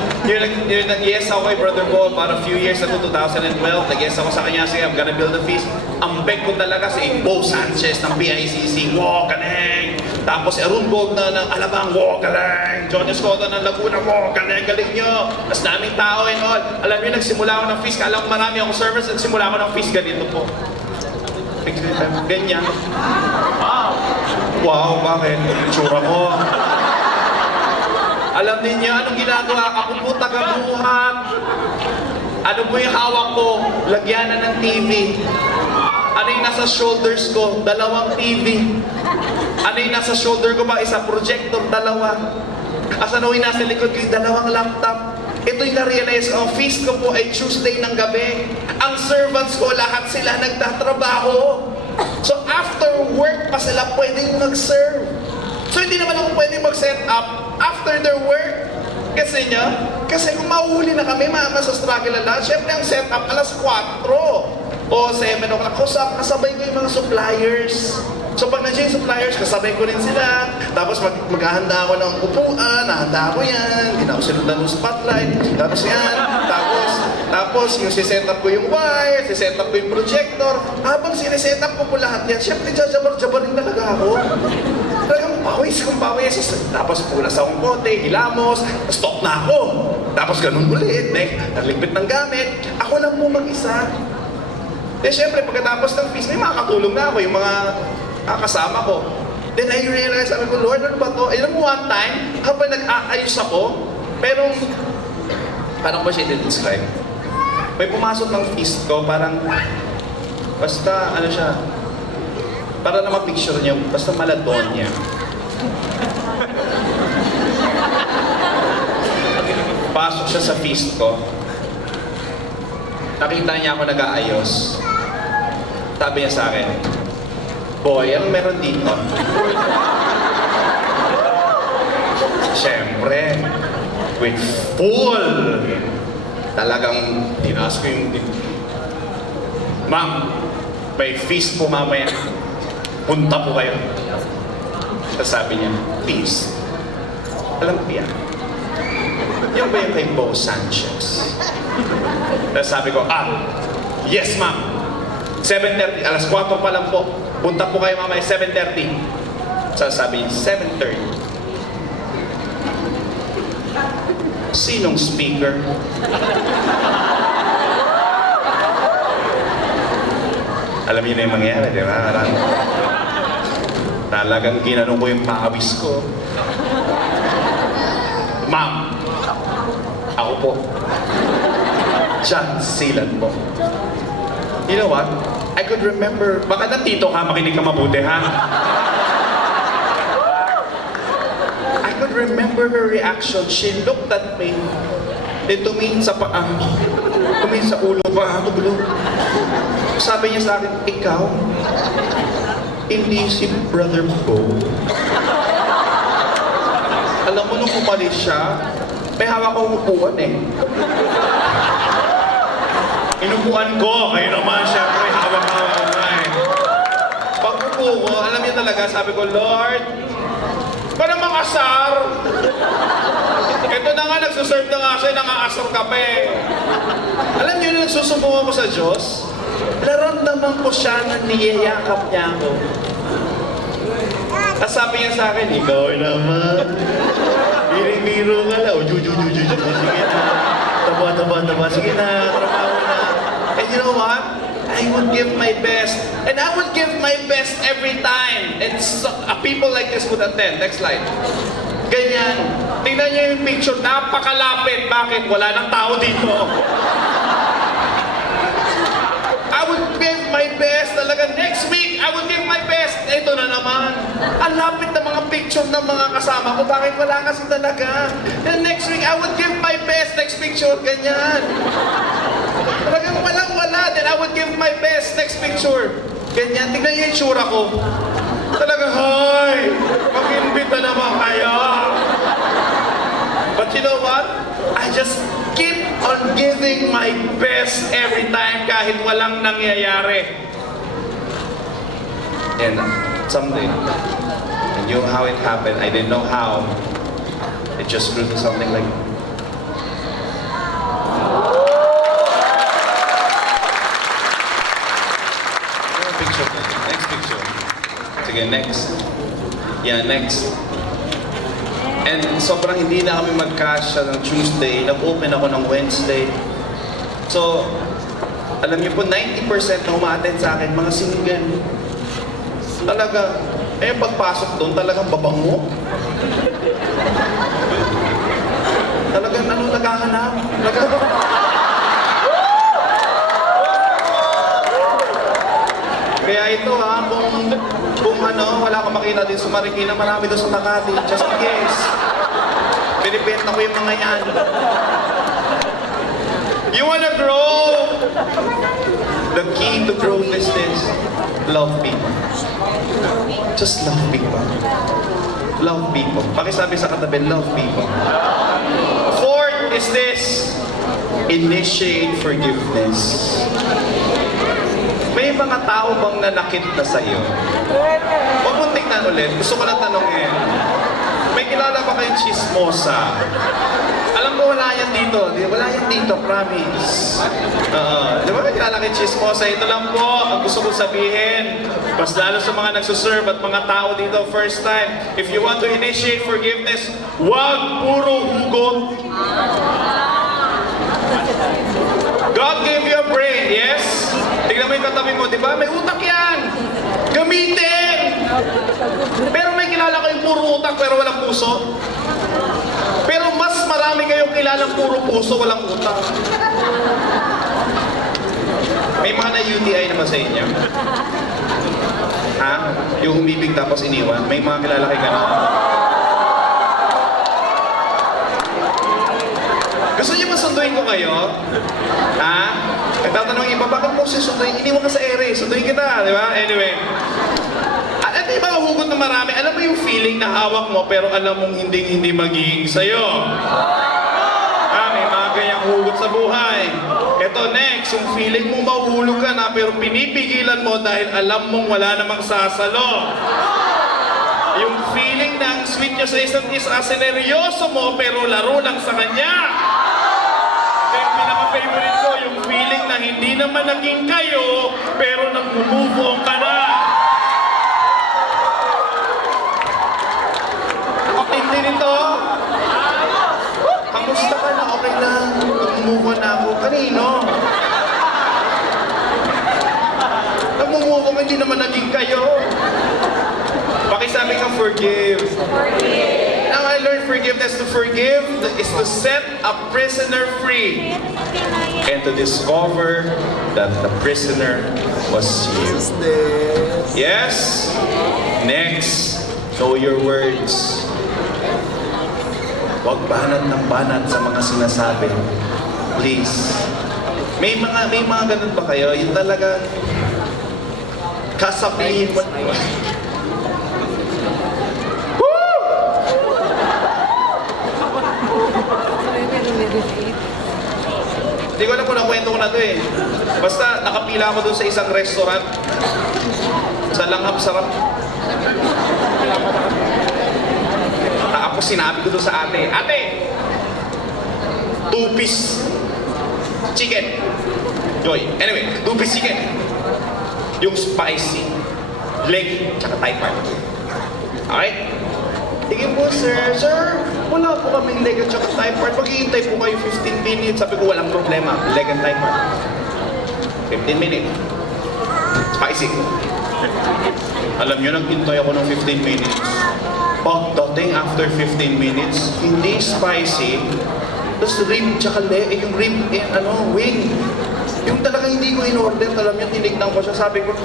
nag-yes ako kay Brother Bo about a few years ago, 2012. Nag-yes ako sa kanya, sige, I'm gonna build a feast. Ang beg ko talaga si Bo Sanchez ng PICC, wow, galing! Tapos si Arun Bog ng Alabang, wow, galing! John Escoto ng Laguna, wow, galing, galing nyo! Mas daming tao and all. Alam niyo, nagsimula ako ng feast, alam marami akong service, nagsimula ako ng feast, ganito po. Ganyan. Wow, bakit? Itsura ko. Alam niyo, anong ginagawa? Ako po tagabuhat. Ano po yung hawak ko? Lagyanan ng TV. Ano yung nasa shoulders ko? 2 TV. Ano yung nasa shoulder ko ba? Isa projector, 2. Ano yung nasa likod ko? 2 laptop. Ito yung na-realize ko, ang feast ko po ay Tuesday ng gabi. Ang servants ko, lahat sila nagtatrabaho. So after work pa sila pwedeng mag-serve. So hindi naman ako pwedeng mag-set up after their work. Kasi kung mahuhuli na kami, struggle na lang. Siyempre ang set up alas 4 o 7 o'clock. Kasabay ko yung mga suppliers. So pag nandiyan yung suppliers, kasabay ko rin sila. Tapos maghahanda ako ng upuan, nahanda ko yan. Hindi na ako sinundan ng spotlight. Tapos yan. Tapos yung siset up ko yung wire, siset up ko yung projector. Habang sineset up ko po lahat yan, syempre jajabar-jabarin talaga ako. Talagang pawis pawis kong pawis. Tapos punas akong kote, hilamos, stop na ako. Tapos ganun ulit, naligpit ng gamit. Ako lang po mag-isa. Then syempre, pagkatapos ng feast, may makakatulong na ako, yung mga kasama ko. Then I realized, sabi ko, Lord, ano ba to? Alam mo, one time, habang nag-aayos ako, pero, paano ko siya i-describe? May pumasok ng feast ko, parang, basta, ano siya, para na ma-picture niya, basta maladon niya. Pasok siya sa feast ko. Nakita niya ako nag-aayos. Sabi niya sa akin, Boy, anong meron dito? Siyempre, with full, talagang tinaas ko yung... Ma'am, may feast po mamaya. Punta po kayo. Tapos sabi niya, feast? Alam ko yan. Yung ba yung kay Bo Sanchez? Tapos sabi ko, yes ma'am. 7:30, alas 4 pa lang po. Punta po kayo mamaya, 7:30. Sabi niya, 7:30. Sinong speaker? Alam niyo na yung mangyayari, di ba? Talagang ginanong ko yung pawis ko. Ma'am, ako po. Silan po. You know what? I could remember, baka nandito ka, makinig ka mabuti, ha? I could remember her reaction. She looked at me. Then tumingin sa paa. Tumingin sa ulo pa. Ulo. Sabi niya sa akin, ikaw? Hindi si Brother Bo. Alam mo, nung umalis siya, may hawak akong upuan eh. Inupuan ko, kayo naman syempre, hawak-hawak ko na eh. Pag upo ko, alam niya talaga, sabi ko, Lord, ba naman asar? Ito na nga, nagsuserve na nga siya, nangaasar ka pa eh. Alam niyo, nagsusumbong ako sa Diyos, naramdaman ko siya na niyayakap niya ako. Tapos sabi niya sa akin, ikaw naman. Biro-biro ka lang. Sige na. Taba. Sige na. Trabaho na. And you know what? I would give my best. And I would give my best every time. And so, people like this would attend. Next slide. Ganyan. Tingnan niyo yung picture. Napakalapit. Bakit? Wala nang tao dito. I would give my best. Talaga next week, I would give my best. Ito na naman. Ang lapit na mga picture ng mga kasama ko. Bakit wala kasi talaga? Then next week, I would give my best. Next picture, ganyan. Talagang walang-wala. Then I would give my best. Next picture. Ganyan. Tignan niyo yung tsura ko. Talagang, hi! Mag-invita naman kayo. But you know what? I just keep on giving my best every time kahit walang nangyayari. And someday, I knew how it happened. I didn't know how. It just grew to something like... Picture. Next picture. Sige, next. Yeah, next. And sobrang hindi na kami mag-cash ng Tuesday. Nag-open ako ng Wednesday. So, alam niyo po, 90% na umaattend sa akin, mga single. Talaga, pagpasok doon, talagang babango. Talagang naghahanap. Kaya ito kung wala kang makita din sa Marikina, marami doon sa Makati, just in case. Pinipenta ko yung mga yan. You wanna grow? The key to growth is this. Love people. Just love people. Love people. Pakisabi sa katabi, love people. Fourth is this. Initiate forgiveness. May mga tao bang nanakit na sa'yo? Huwag mong tingnan ulit. Gusto ko na tanongin. May kilala ba kayong chismosa? Alam Alam ko wala yan dito. Wala yan dito, promise. Di ba kilala kay Chismosa? Ito lang po ang gusto ko sabihin. Mas lalo sa mga nagsuserve at mga tao dito first time. If you want to initiate forgiveness, wag puro hugot. God gave you a brain, yes? Tignan mo yung katabi mo, di ba? May utak yan! Gamitin! Pero may kilala kayong puro utak pero walang puso? Pero mas marami kayong kilalang puro puso, walang utak. May mga na-UTI naman sa inyo? Ha? Yung umibig tapos iniwan? May mga kilala kayo gano'n? Gusto niyo masunduin ko kayo? Ha? Nagtatanong iba, bakit mo susunduin? Iniwan ka sa ere, sunduin kita, di ba? Anyway. At yung mga hugot na marami, alam mo yung feeling na hawak mo pero alam mong hindi magiging sa'yo. May mga ganyang hugot sa buhay. Ito next, yung feeling mo mahuhulog ka na pero pinipigilan mo dahil alam mong wala namang sasalo. Yung feeling na ang sweet niya sa isa't isa, sineryoso mo pero laro lang sa kanya. Yung pinaka-favorite ko, yung feeling na hindi naman naging kayo pero nag-move on ka na. Hindi nito. Kamusta ka na? Okay lang. Nag-move on na ako. Kanino? Nag-move on, hindi naman naging kayo. Pakisabi kang forgive. Now I learned forgiveness. To forgive is to set a prisoner free and to discover that the prisoner was you. Yes? Next, know your words. Huwag banat ng banat sa mga sinasabi. Please. May mga ganun ba kayo? Yung talaga kasabihin mo. Hindi ko alam kung nakwento ko na to eh. Basta nakapila ako doon sa isang restaurant. Sa Langhap Sarap. Tapos sinabi ko doon sa ate, ate! 2-piece chicken. Joy. Anyway, 2-piece chicken. Yung spicy. Leg, tsaka thigh part. Okay? Sige po, sir. Sir, wala po kaming leg at tsaka thigh part. Maghihintay po kayo 15 minutes. Sabi ko, walang problema. Leg and thigh part. 15 minutes. Spicy. Alam nyo, naghintay ako ng 15 minutes. Pagdating after 15 minutes, hindi spicy. Tapos rib, tsaka yung rib, wing. Yung talaga hindi ko in-order. Alam nyo, tinignan ko siya. Sabi ko,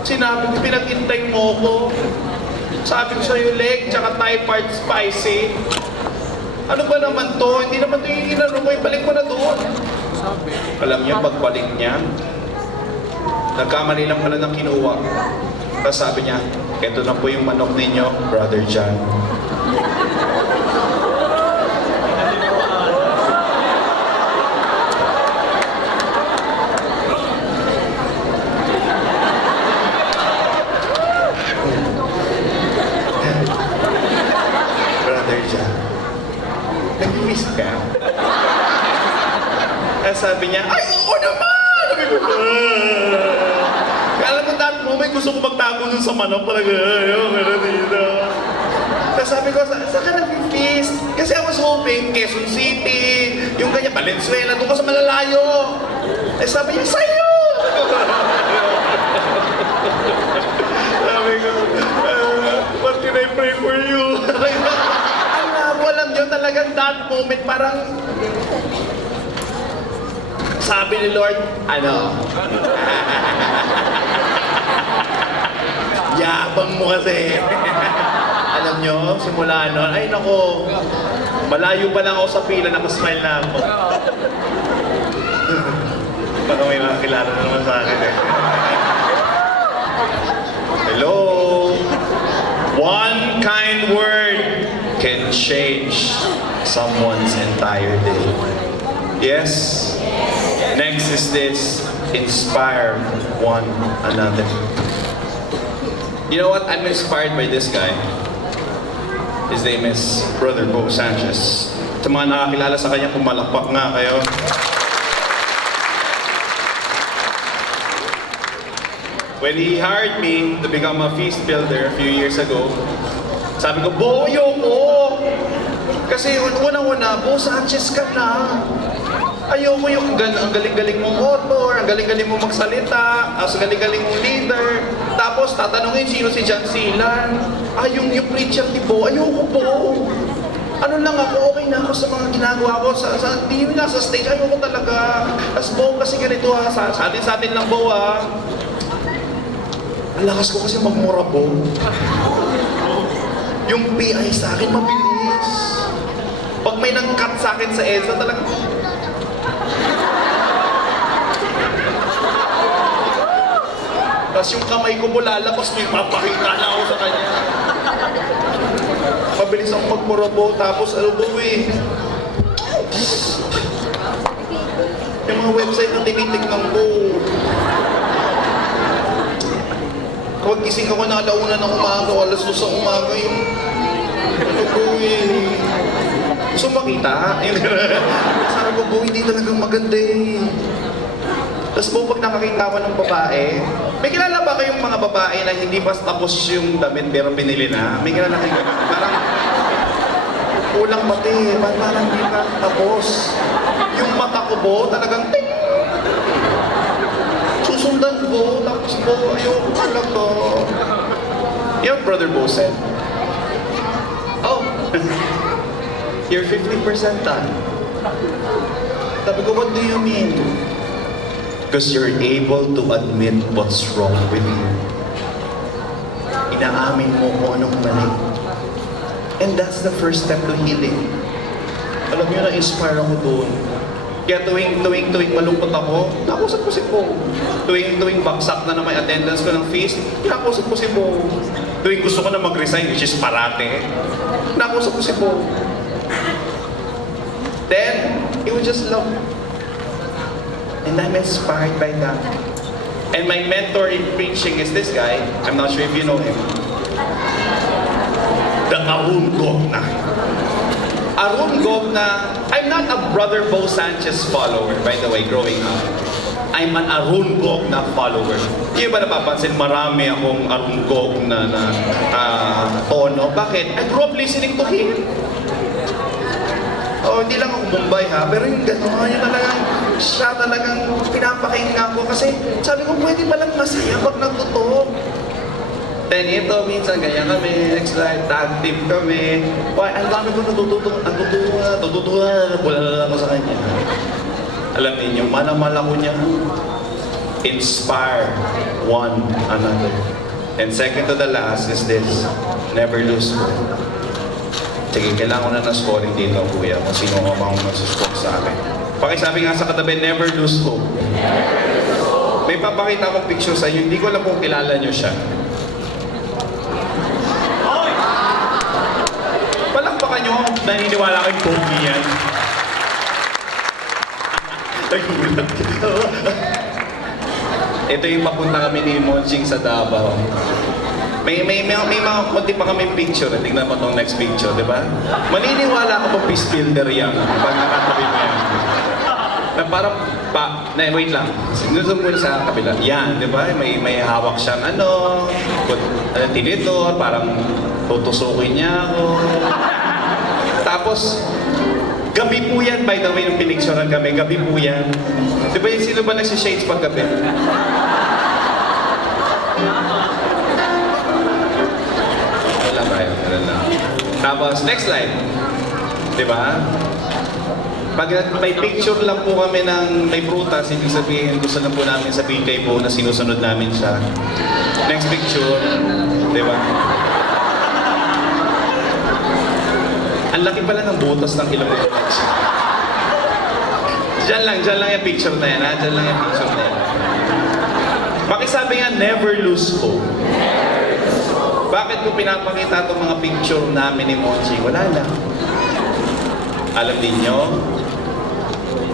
sinabi ko, pinag-intay mo ko. Sabi ko sa'yo, leg, tsaka thigh part spicy. Ano ba naman to? Hindi naman to yung inano mo, ibalik mo na doon. Alam niya, pagbalik niya, nagkamali lang pala ng kinuha. Tapos sabi niya, eto na po yung manok ninyo, Brother John. Nag-miss ka? Kaya sabi niya, ay, oo naman! Sabi ko, alam mo, that moment, gusto ko magtago dun sa manok. Talaga, meron dito. Tapos sabi ko, saan ka nag-feast? Kasi I was hoping, Quezon City, yung ganyan, Valenzuela, doon ka sa malalayo. Eh sabi niya, sa'yo! Sabi ko, what can I pray for you? Alam nyo, talagang that moment, parang sabi ni Lord, yabang mo kasi. Alam nyo, simula nun, ay nako, malayo pa lang ako sa pila, nakasmile na ako. Baka may makakilala na naman sa akin eh. Hello? One kind word can change someone's entire day. Yes? Next is this, inspire one another. You know what? I'm inspired by this guy. His name is Brother Bo Sanchez. Sa mga nakakilala sa kanya, pumalakpak nga kayo. When he hired me to become a feast builder a few years ago, sabi ko, Bo, ayoko! Kasi unang-una, Bo, Sanchez ka na. Ayoko yung ang galing-galing mong author, ang galing-galing mong magsalita, ang galing-galing mong leader. Tapos tatanungin sino si John Silan. Yung preacher ni Bo, ayoko po. Ano lang ako, okay na ako sa mga ginagawa ko. Di yun nasa stage, ayoko talaga. Tapos Bo, kasi ganito ha, sa atin lang Bo ha. Ang lakas ko kasi magmura Bo. Yung PI sa akin mabilis. Pag may nang-cut sa akin sa EDSA, talagang tapos yung kamay ko mo lalabas, may papakita na ako sa kanya. Mabilis akong magmura po, tapos ano po eh. Yung mga website na tinitignan ko. Kapag gising ako na alauna ng umaga, alas 2 ng umaga, yung ano po eh. Gusto makita? Sabi ko po, hindi talagang maganda eh. Tapos po, pag nakakita ko ng babae, may kilala ba kayong mga babae na hindi pa tapos yung damit pero pinili na? May kilala kayo? Parang kulang mati, parang hindi pa tapos. Yung mata ko po, talagang ting! Susundan ko, tapos po, ayoko talaga. Yung brother Bo said, oh, you're 50% done. Sabi ko, what do you mean? Because you're able to admit what's wrong with you. Inaamin mo kung anong mali. And that's the first step to healing. Alam niyo, na-inspire ako doon. Kaya tuwing malungkot ako, nakausap ko si Bo. Tuwing bagsak na may attendance ko ng feast, nakausap ko si Bo. Tuwing gusto ko na mag-resign, which is parate, nakausap ko si Bo. Then, he would just love. And I'm inspired by that. And my mentor in preaching is this guy. I'm not sure if you know him. The Arun Gogna. Arun Gogna, I'm not a Brother Bo Sanchez follower, by the way, growing up. I'm an Arun Gogna follower. Hindi ba napapansin, marami akong Arun Gogna na tono. Bakit? I grew up listening to him. Oh, hindi lang ako Mumbai ha, pero yung gano'n, yun talagang, siya talagang pinapakinggan ko kasi sabi ko, pwede palang masaya pag nagtutok. Then ito, minsan ganyan kami, next slide, tag team kami. Why, ang dami ko natutuwa, bulala ako sa kanya. Alam niyo, mala ko niya, inspire one another. And second to the last is this, never lose hope. Sige, kailangan ko na scoring dito, kuya, kung sino ka bang magsuscore sa akin. Pakisabi nga sa katabi, never lose hope. May papakita akong picture sa inyo, hindi ko alam kung kilala nyo siya. Palakpakan nyo, naniniwala kayong pogi yan. Ito yung papunta kami ni Monching sa Davao. May mga konti pa kami picture. Tingnan mo itong next picture, di ba? Maniniwala ka pa peace builder yan. Pag nakatabi mo yan. Na parang, wait lang. Sinusun muna sa kabila. Yan, di ba? May hawak siyang tinidor, parang tutusukin niya ako. Tapos, gabi po yan, by the way, nung pinicturean kami. Gabi po yan. Di ba yung sino ba nagsishades pag gabi? Tapos, next slide. Diba? Pag may picture lang po kami ng may prutas, ibig sabihin, gusto na po namin sabihin kay Bo na sinusunod namin siya. Next picture. Diba? Ang laki pala ng butas ng ilong ko. Diyan lang yung picture na yan, ha? Diyan lang yung picture na yan. Pakisabi nga, never lose hope. Bakit ko pinapakita itong mga picture namin ni Monching? Wala lang. Alam ninyo,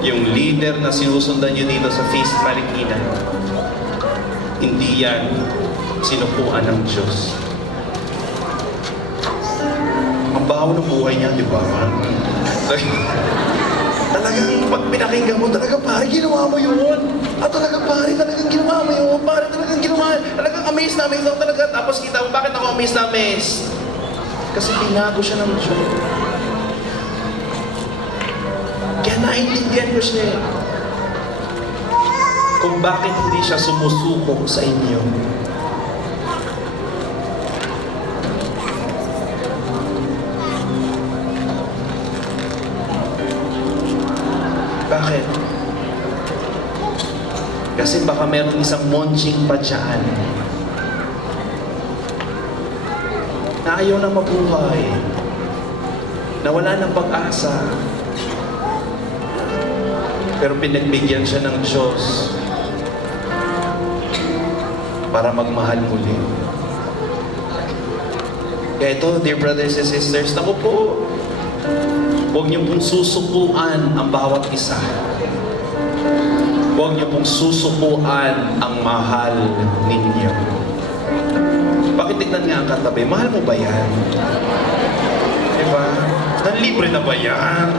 yung leader na sinusundan nyo dito sa Feast Marikina, hindi yan sinukuan ng Diyos. Ang baho ng buhay niya, di ba? Talagang pag pinakinggan mo, talaga pare, ginawa mo yun. Talaga pare, talagang ginawa mo yun. Pare, talagang ginawa. Talagang amazed na amazed ako talaga. Tapos kita mo, bakit ako amazed na amazed? Kasi binago siya ng Diyos. Kaya naintindihan ko siya eh. Kung bakit hindi siya sumusuko sa inyo. Bakit? Kasi baka meron isang Monching pa dyan na ayaw na mabuhay, na wala ng pag-asa, pero pinagbigyan siya ng Diyos para magmahal muli. Kaya ito, dear brothers and sisters, naku po, huwag niyo pong susukuan ang bawat isa. Huwag niyo pong susukuan ang mahal ninyo. Bakit tignan nga ang katabi? Mahal mo ba yan? Diba? Nanlibre na ba yan?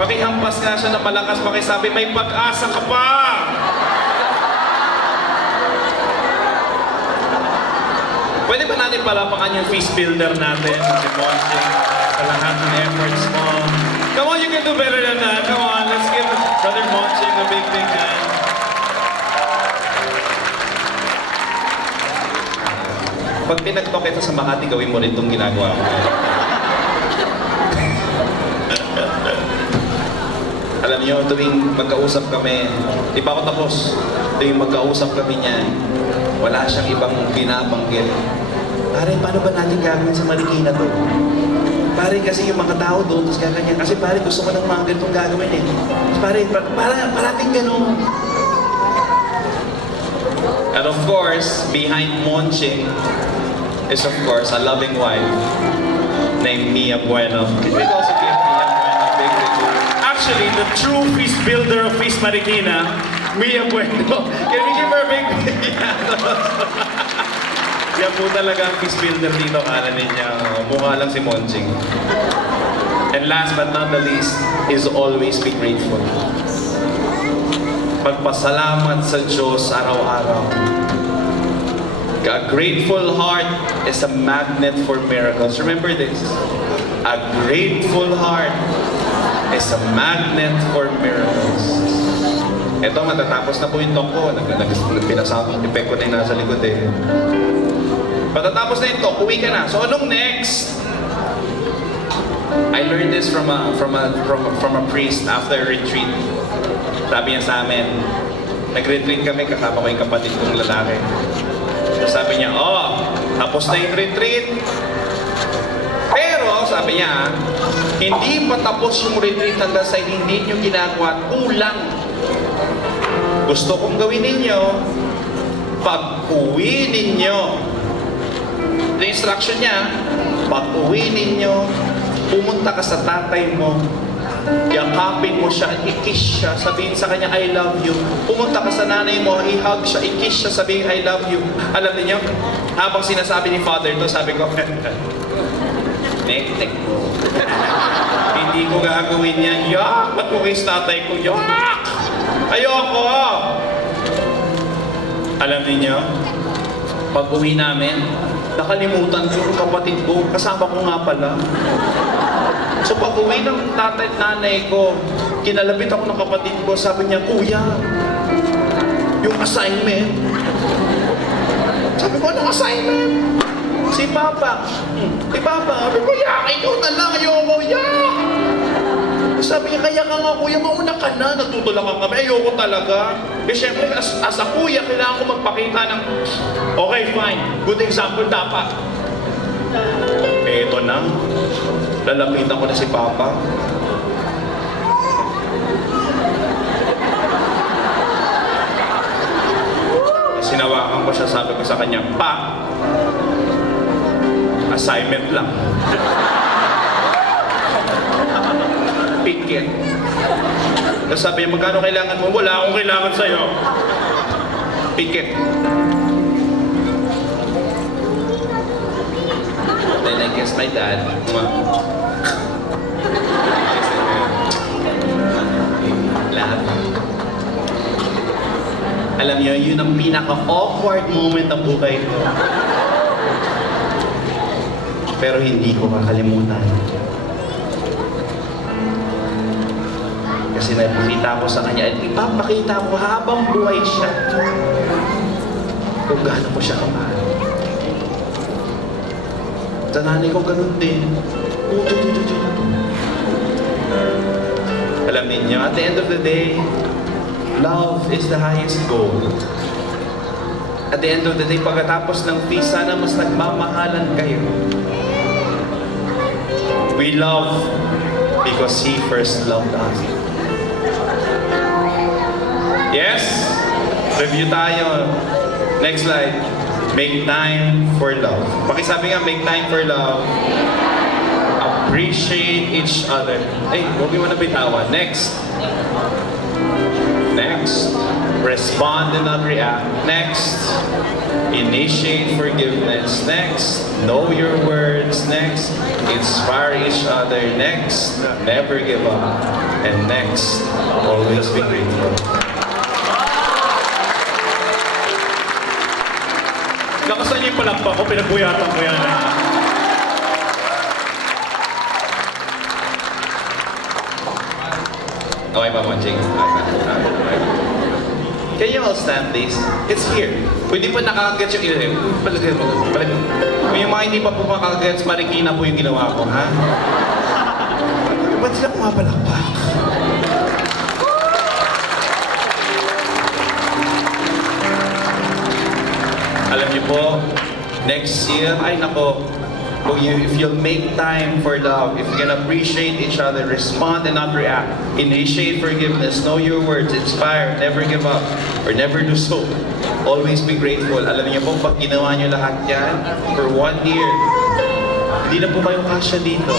Pakihampas nga siya na malakas, pakisabi, may pag-asa ka pa! Pwede ba natin palapakan yung feast builder natin, si Monching, sa lahat ng efforts mo? Come on, you can do better than that. Come on, let's give Brother Monching a big hand. Pag pinagtok ito sa Makati, gawin mo rin itong ginagawa ko. Alam niyo, tuwing magkausap kami, di pa ako tapos, tuwing magkausap kami niyan, wala siyang ibang binabanggit. Pare, paano ba natin gagawin sa Marikina to? Pare, kasi yung mga tao doon, tapos gaganyan. Kasi pare, gusto ko ng mga ganitong gagawin eh. Pare, parating ganun. And of course, behind Monching is of course a loving wife named Mia Bueno. Can we also give Mia Bueno a big hand? Actually, the true feast builder of Feast Marikina, Mia Bueno. Can we give her a big hand? Yan po talaga ang feast builder dito. Kala niya, mukha lang si Monching. And last but not the least, is always be grateful. Magpasalamat sa Diyos araw-araw. A grateful heart is a magnet for miracles. Remember this. A grateful heart is a magnet for miracles. Ito, matatapos na po yung talk ko. Pinasama, ipek ko na yung nasa likod eh. Matatapos na yung talk, uwi ka na. So, anong next? I learned this from a priest after a retreat. Sabi niya sa amin, nag-retreat kami, kasama ko yung kapatid kong lalaki. So sabi niya, tapos na yung retreat. Pero, sabi niya, hindi pa tapos yung retreat hanggang sa hindi nyo ginagawa, kulang. Gusto kong gawin ninyo, pag-uwi ninyo. The instruction niya, pag-uwi ninyo, pumunta ka sa tatay mo, yakapin mo siya, i-kiss siya, sabihin sa kanya, I love you. Pumunta ka sa nanay mo, i-hug siya, i-kiss siya, sabihin, I love you. Alam niyo, habang sinasabi ni Father to, sabi ko, nek-nek mo. Hindi ko gagawin yan. Yak! Ba't mo kiss tatay ko? Yak! Ayoko! Alam niyo, pag-uwi namin, nakalimutan ko yung kapatid ko, kasama ko nga pala. So pag-uwi ng tatay at nanay ko, kinalapit ako ng kapatid ko, sabi niya, Kuya, yung assignment. Sabi ko, anong assignment? Si Papa. Si Papa, sabi ko, yak, ikaw na lang, ayoko, yak! Sabi niya, kaya ka nga kuya, mauna ka na, natutulakan kami, ayoko talaga. Eh syempre, as a kuya, kailangan ko magpakita ng, okay, fine, good example dapat. Eh, ito na. Lalapitan ko na si Papa. Sinawakan ko siya, sabi ko sa kanya, Pa, assignment lang. Pikit. Tapos sabi niya, magkano kailangan mo? Wala akong kailangan sa'yo. Pikit. Then I guess my my dad. Lahat. Alam niyo, yun ang pinaka-awkward moment ng buhay ko. Pero hindi ko kakalimutan. Kasi napakita ko sa kanya at ipapakita ko habang buhay siya kung gaano ko siya kamahal. Sa nanay ko ganun din. Alam ninyo, at the end of the day, love is the highest goal. At the end of the day, pagkatapos ng feast, sana mas nagmamahalan kayo. We love because He first loved us. Yes? Review tayo. Next slide. Make time for love. Pakisabi nga, make time for love. Appreciate each other. Hey, huwag mo na bitawan. Next. Next. Respond and not react. Next. Initiate forgiveness. Next. Know your words. Next. Inspire each other. Next. Never give up. And next. Always be grateful. Lakasan niyo yung palakpak ko, pinagbuyatan ko yan. Okay ba, Monching? Can you all stand, please? It's here. Kung hindi pa nakakagets yung ilalim, palagay mo. Kung yung mga hindi pa po makakagets, Marikina po yung ginawa ko, ha? Ba't sila pumapalakpak? Alam niyo po, next year, ay nako, if you'll make time for love, if you can appreciate each other, respond and not react, initiate forgiveness, know your words, inspire, never give up, or never do so, always be grateful. Alam niyo po, pag ginawa niyo lahat yan, for 1 year, hindi na po kayo kasya dito,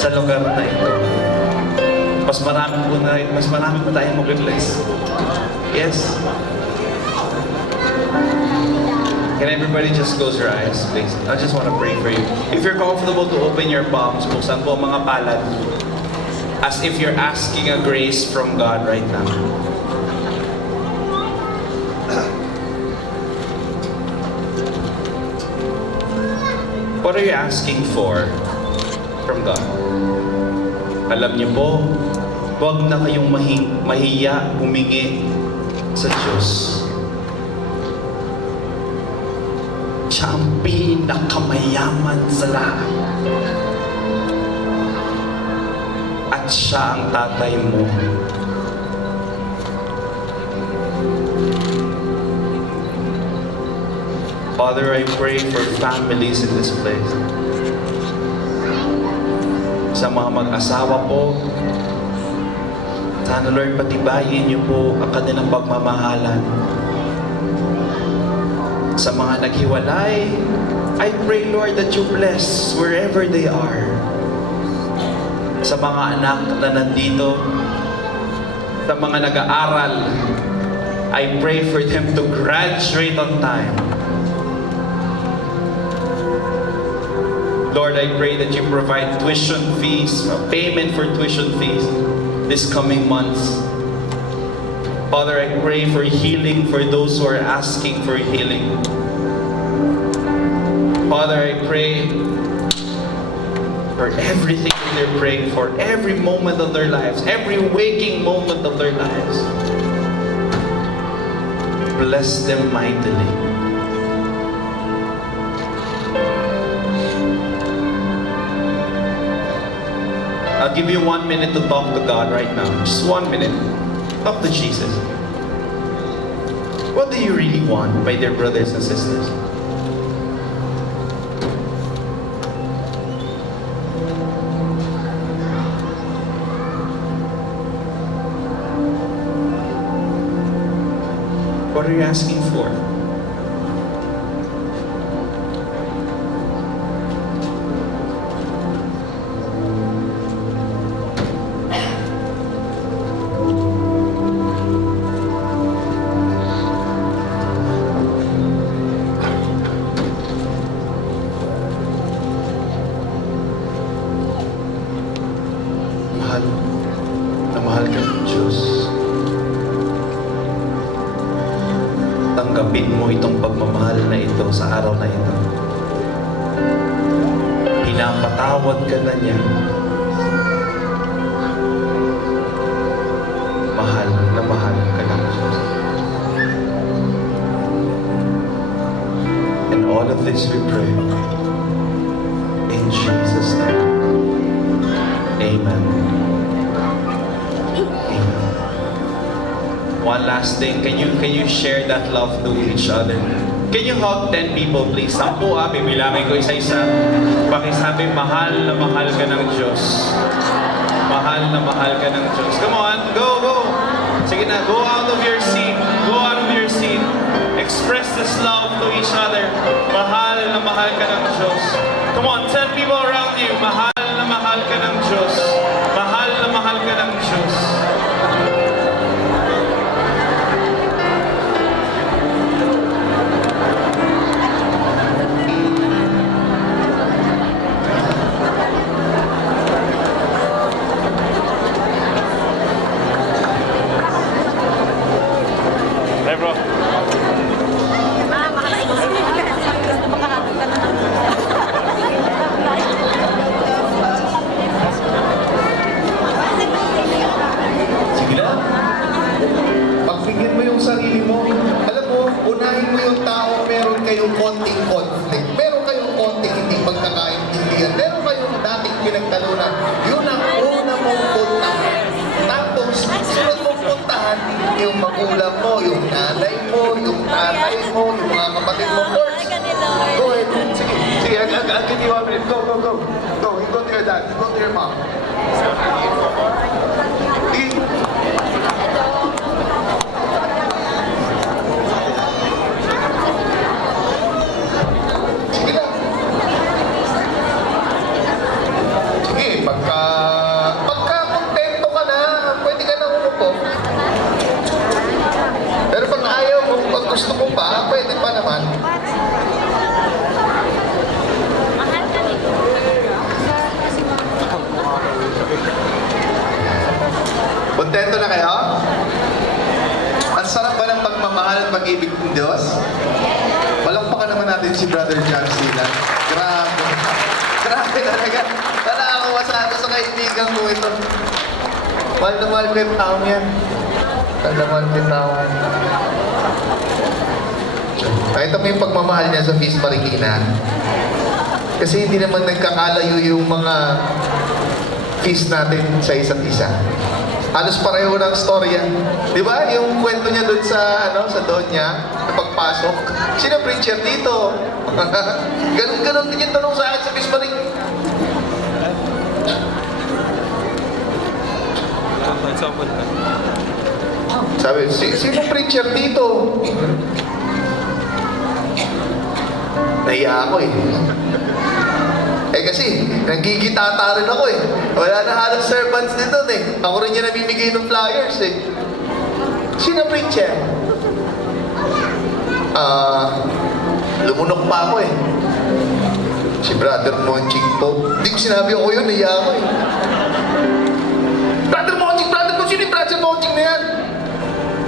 sa lugar na ito. Mas marami po tayong mag-replace. Yes? Can everybody just close your eyes, please? I just want to pray for you. If you're comfortable to open your palms, buksan po ang mga palad. As if you're asking a grace from God right now. What are you asking for from God? Alam niyo po, huwag na kayong mahiya humingi sa Diyos. Siya ang pinakamayaman sa lahat. At siya ang tatay mo. Father, I pray for families in this place. Sa mga mag-asawa po, sana Lord, patibayin niyo po ang kanilang pagmamahalan. Sa mga naghiwalay, I pray, Lord, that you bless wherever they are. Sa mga anak na nandito, sa mga nag-aaral, I pray for them to graduate on time. Lord, I pray that you provide tuition fees, payment for tuition fees this coming months. Father, I pray for healing for those who are asking for healing. Father, I pray for everything that they're praying for, every moment of their lives, every waking moment of their lives. Bless them mightily. I'll give you 1 minute to talk to God right now. Just 1 minute. Talk to Jesus. What do you really want, my dear brothers and sisters? What are you asking for? ito, sa araw na ito. Pinapatawad ka na niya. Mahal na mahal ka ng Diyos. And all of this we pray in Jesus' name. Amen. Amen. One last thing, can you share that love to each other? Can you hug 10 people please? 10 bibilangin ko isa-isa. Pakisabi, mahal na mahal ka ng Diyos. Mahal na mahal ka ng Diyos. Come on, go, go. Sige na, go out of your seat. Go out of your seat. Express this love to each other. Mahal na mahal ka ng Diyos. Come on, tell people around you, mahal na mahal ka ng Diyos. Mahal na mahal ka ng Diyos. Hey bro. Sige na. Pagbigyan mo yung sarili mo. Alam mo, unahin mo yung tao, meron kayong konting conflict. Meron kayong konting hindi pagkakaintindihan. Meron kayong dating pinagtalunan. Yun ang una mong puntahan. Tapos, sunod mong puntahan, yung magulang mo, yung nanay mo, yung tatay mo, yung mga kapatid mo. Lord, go ahead. Sige, sige, I'll give you 1 minute. Go, go, go. Go, you go to your dad. You go to your mom. Sige. Sige lang. Sige, pagka kontento ka na, pwede ka na umupo. Pero pag ayaw mo, pag gusto mo pa, pwede pa naman. Kontento na kayo? Ang sarap ba ng pagmamahal at pag-ibig ng Diyos? Palakpakan naman natin si Brother John Silan. Grabe. Grabe talaga. Wala akong masabi sa kaibigan ko ito. Mahal na mahal ko yung taong yan. Mahal na mahal ko yung taong yan. Nakita mo yung pagmamahal niya sa Feast Marikina. Kasi hindi naman nagkakalayo yung mga feast natin sa isa't isa. Halos pareho ng storya. Di ba? Yung kwento niya doon sa, sa doon niya, na pagpasok. Sino preacher dito? Ganun din yung tanong sa akin sa Feast Marikina. Sabi, sino preacher dito? Nahiya ako eh. Eh kasi, nagigitata rin ako eh. Wala na halos servants dito eh. Ako rin yung namimigay ng flyers eh. Sino preacher? Lumunok pa ako eh. Si Brother Monching to. Hindi ko sinabi ako yun, nahiya ako eh. Brother Monching, sino yung Brother Monching na yan?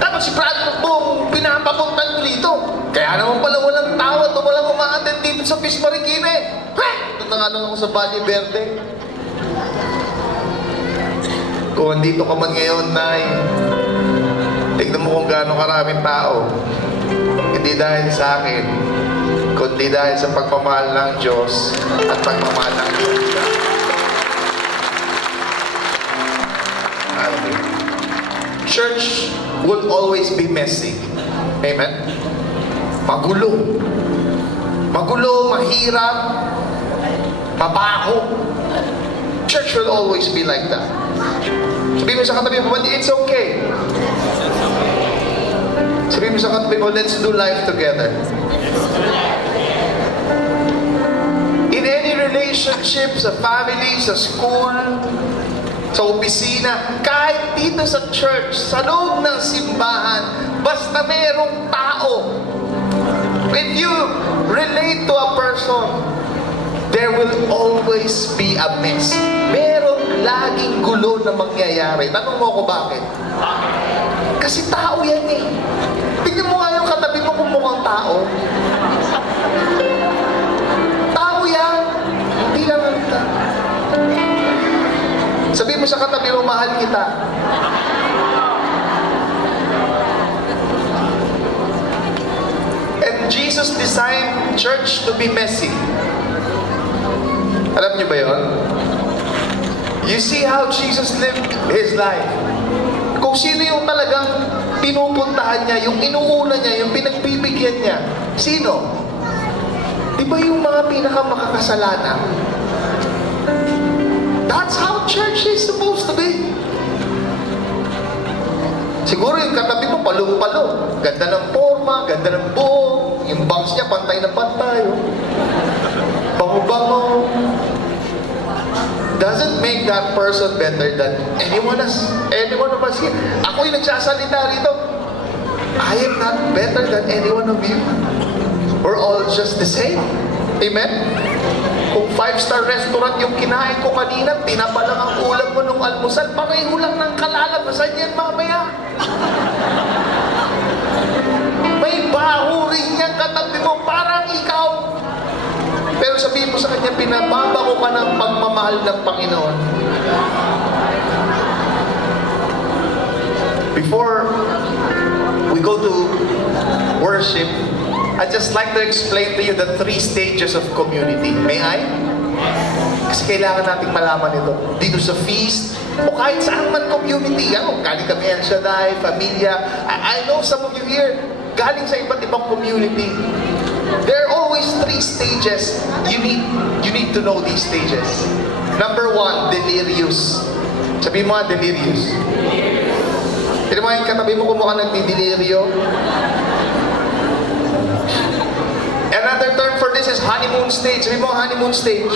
Tapos si Brother Monching, pinapapuntan ko dito. Kaya naman pala walang tao at walang umaattend dito sa Feast Marikina eh. Ito na nga lang ako sa Valle Verde. Kung andito ka man ngayon, Nay, tignan mo kung gaano karaming tao. Hindi dahil sa akin, kundi dahil sa pagmamahal ng Diyos at pagmamahal ng Diyos. Church will always be messy. Amen? Magulo. Magulo, mahirap, mabaho. Church will always be like that. Sabihin mo sa katabi mo, it's okay. Sabihin mo sa katabi mo, let's do life together. In any relationship, sa family, sa school, sa opisina, kahit dito sa church, sa loob ng simbahan, basta merong tao. When you relate to a person, there will always be a mess. Meron laging gulo na mangyayari. Tanong mo ako bakit? Kasi tao yan eh. Tingnan mo nga yung katabi mo kung mukhang tao. Tao yan. Hindi lang ang tao. Sabihin mo sa katabi mo, mahal kita. And Jesus designed church to be messy. Alam niyo ba yun? You see how Jesus lived His life. Kung sino yung talagang pinupuntahan niya, yung inuuna niya, yung pinagbibigyan niya. Sino? Di ba yung mga pinakamakakasalanan? That's how church is supposed to be. Siguro yung katabi mo, palong-palong. Ganda ng forma, ganda ng buhok. Yung bangs niya, pantay na pantay. Bango-bango. Doesn't make that person better than anyone of us here. Ako yung nagsasalita rito. I am not better than any one of you. We're all just the same. Amen? Kung 5-star restaurant yung kinain ko kanina, tinapa lang ang ulam mo nung almusal, pareho lang ng kalalabasan yan mamaya. May baho rin yan katabi mo, parang ikaw. Pero sabihin mo sa kanya, pinababa ko ka ng pagmamahal ng Panginoon. Before we go to worship, I'd just like to explain to you the 3 stages of community. May I? Kasi kailangan nating malaman ito. Dito sa feast, o kahit saan man community. Galing kami El Shaddai, Familia. I know some of you here, galing sa iba't ibang community. There are always 3 stages. You need to know these stages. Number 1, delirious. Sabihin mo nga, delirious. Tignan mo yung katabi mo kung mukha nagdideliryo. Another term for this is honeymoon stage. Sabihin mo, honeymoon stage.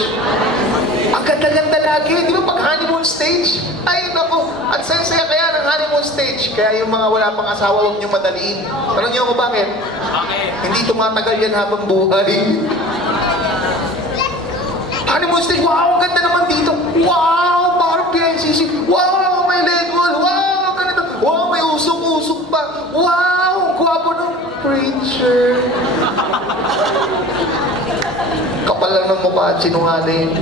Ang ganda-ganda lagi. Di ba pag honeymoon stage? Ay, naku. At saya kaya ng honeymoon stage. Kaya yung mga wala pang asawa, huwag nyo madaliin. Tanong niyo ako bakit? Hindi tumatagal yan habang buhay. Honeymoon stage, wow, ang ganda naman dito. Wow, parang PNCC. Wow, may red wall. Wow, ganito. Wow, may usok-usok pa. Wow, gwapo ng preacher. Kapal lang ng mukha at sinungaling.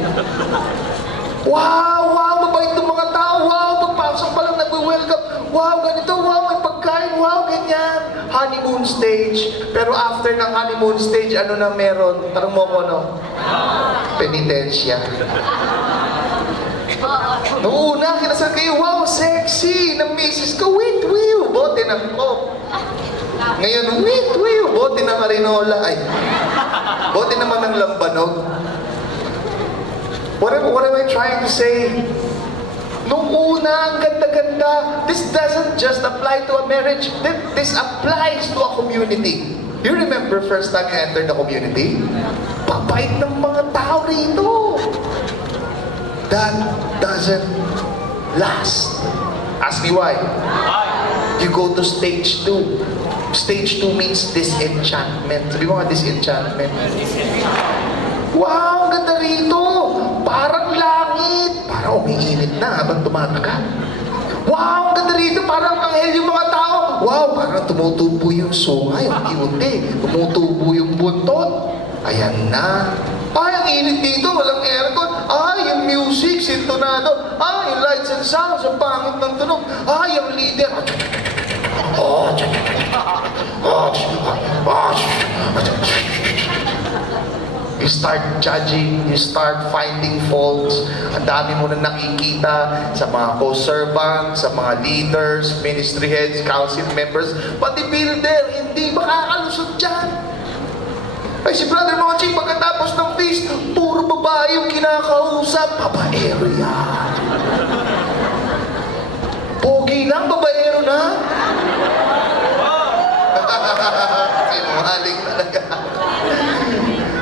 Wow, mabait ng mga tao. Wow, pagpasok pa lang nag-welcome. Wow, ganito. Wow, may pagkain. Wow, ganyan. Honeymoon stage. Pero after ng honeymoon stage, ano na meron? Tanong mo ko, ano? Penitensya. Noong una, kinasal kayo, wow, sexy, na misis ko, wait, wiw, bote ng coke. Ngayon, wait, wiw, bote ng arinola. Ay, bote naman ng lambanog. What am I trying to say? Noong una, ang ganda-ganda, this doesn't just apply to a marriage. This applies to a community. You remember first time you entered the community? Babait ng mga tao rito. That doesn't last. Ask me why. You go to stage 2. Stage 2 means disenchantment. Sabi mo nga, disenchantment. Wow, ang ganda rito. Parang langit. Parang umiinit na habang tumatagal. Wow, ang ganda rito. Parang anghel yung mga tao. Wow, parang tumutubo yung sungay. Unti-unti. Tumutubo yung buntot. Ayan na. Ay, ang init dito. Walang aircon. Ay, yung music, sintonado. Ay, yung lights and sounds. Ang pangit ng tunog. Ay, yung leader. You start judging, you start finding faults. Ang dami mo na nakikita sa mga co-servants, sa mga leaders, ministry heads, council members, pati builder, hindi makakalusot dyan. Ay, si Brother Monching, pagkatapos ng feast, puro babae yung kinakausap. Babaero yan. Pogi lang, babaero na. Sinungaling talaga.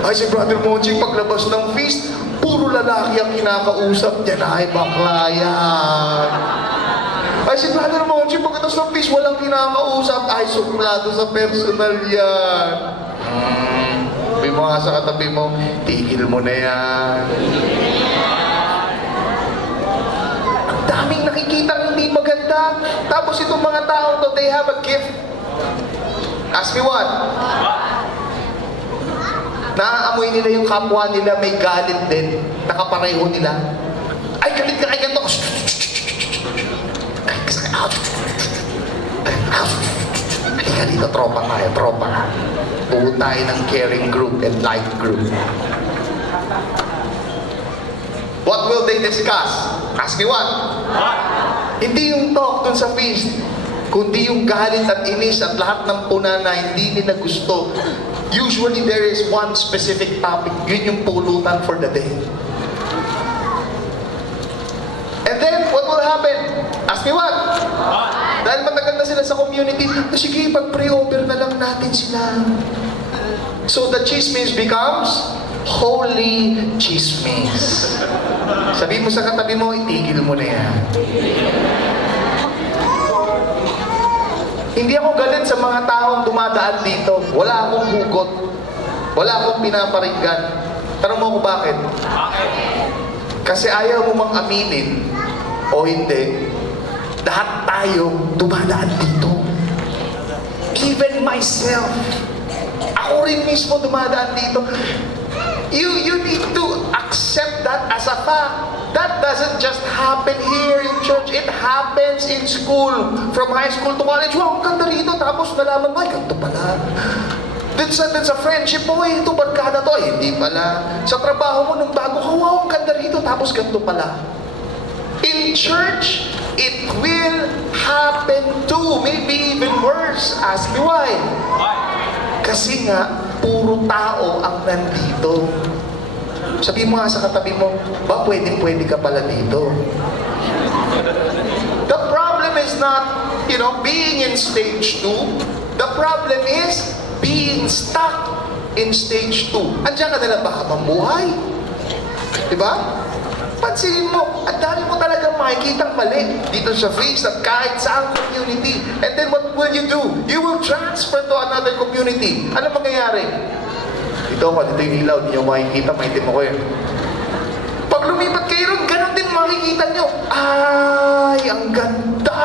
Ay, si Brother Monching, paglabas ng feast, puro lalaki ang kinakausap niya na ay bakla yan. Ay, si Brother Monching, pagkatapos ng feast, walang kinakausap. Ay, suplado sa personal yan. Sabi mo nga sa katabi mo, tigil mo na yan. Ang daming nakikita hindi maganda. Tapos itong mga tao to, they have a gift. Ask me what? Naaamoy nila yung kapwa nila, may galit din. Nakapareho nila. Ay, galit ka kay ganito. Ay, kasakit. Halika dito, tropa tayo, tropa. Buo tayo ng caring group and life group. What will they discuss? Ask me what? Hindi yung talk dun sa feast, kundi yung galit at inis at lahat ng puna na hindi nila gusto. Usually there is one specific topic. Yun yung pulutan for the day. And then, what will happen? Ask me what? Dahil matagal na sila sa community, sige, pag-pray-over na lang natin sila. So the chismis becomes holy chismis. Sabi mo sa katabi mo, itigil mo na yan. Hindi ako galit sa mga taong dumadaan dito. Wala akong hugot. Wala akong pinaparinggan. Tanong mo ako bakit? Kasi ayaw mo mang aminin o hindi, lahat tayo dumadaan dito. Even myself. Ako rin mismo dumadaan dito. You need to accept that as a fact. That doesn't just happen here in church. It happens in school. From high school to college. Wow, ang ganda rito. Tapos nalaman mo, ay, ganito pala. Dun sa friendship mo, ito barkada to. Ay, hindi pala. Sa trabaho mo, nung bago ka, wow, ang ganda rito. Tapos ganito pala. In church, it will happen too. Maybe even worse. Ask me why. Kasi nga, puro tao ang nandito. Sabi mo nga sa katabi mo, ba pwede ka pala dito? The problem is not, being in stage 2. The problem is being stuck in stage 2. Andiyan ka na lang baka mabuhay. Diba? Pansinin mo, at dami mo talagang makikitang mali dito sa feast at kahit sa community. And then what will you do? You will transfer to another community. Ano mangyayari? Ito yung ilaw, hindi nyo makikita, maitim ako yun. Pag lumipat kayo ron, ganun din makikita nyo. Ay, ang ganda!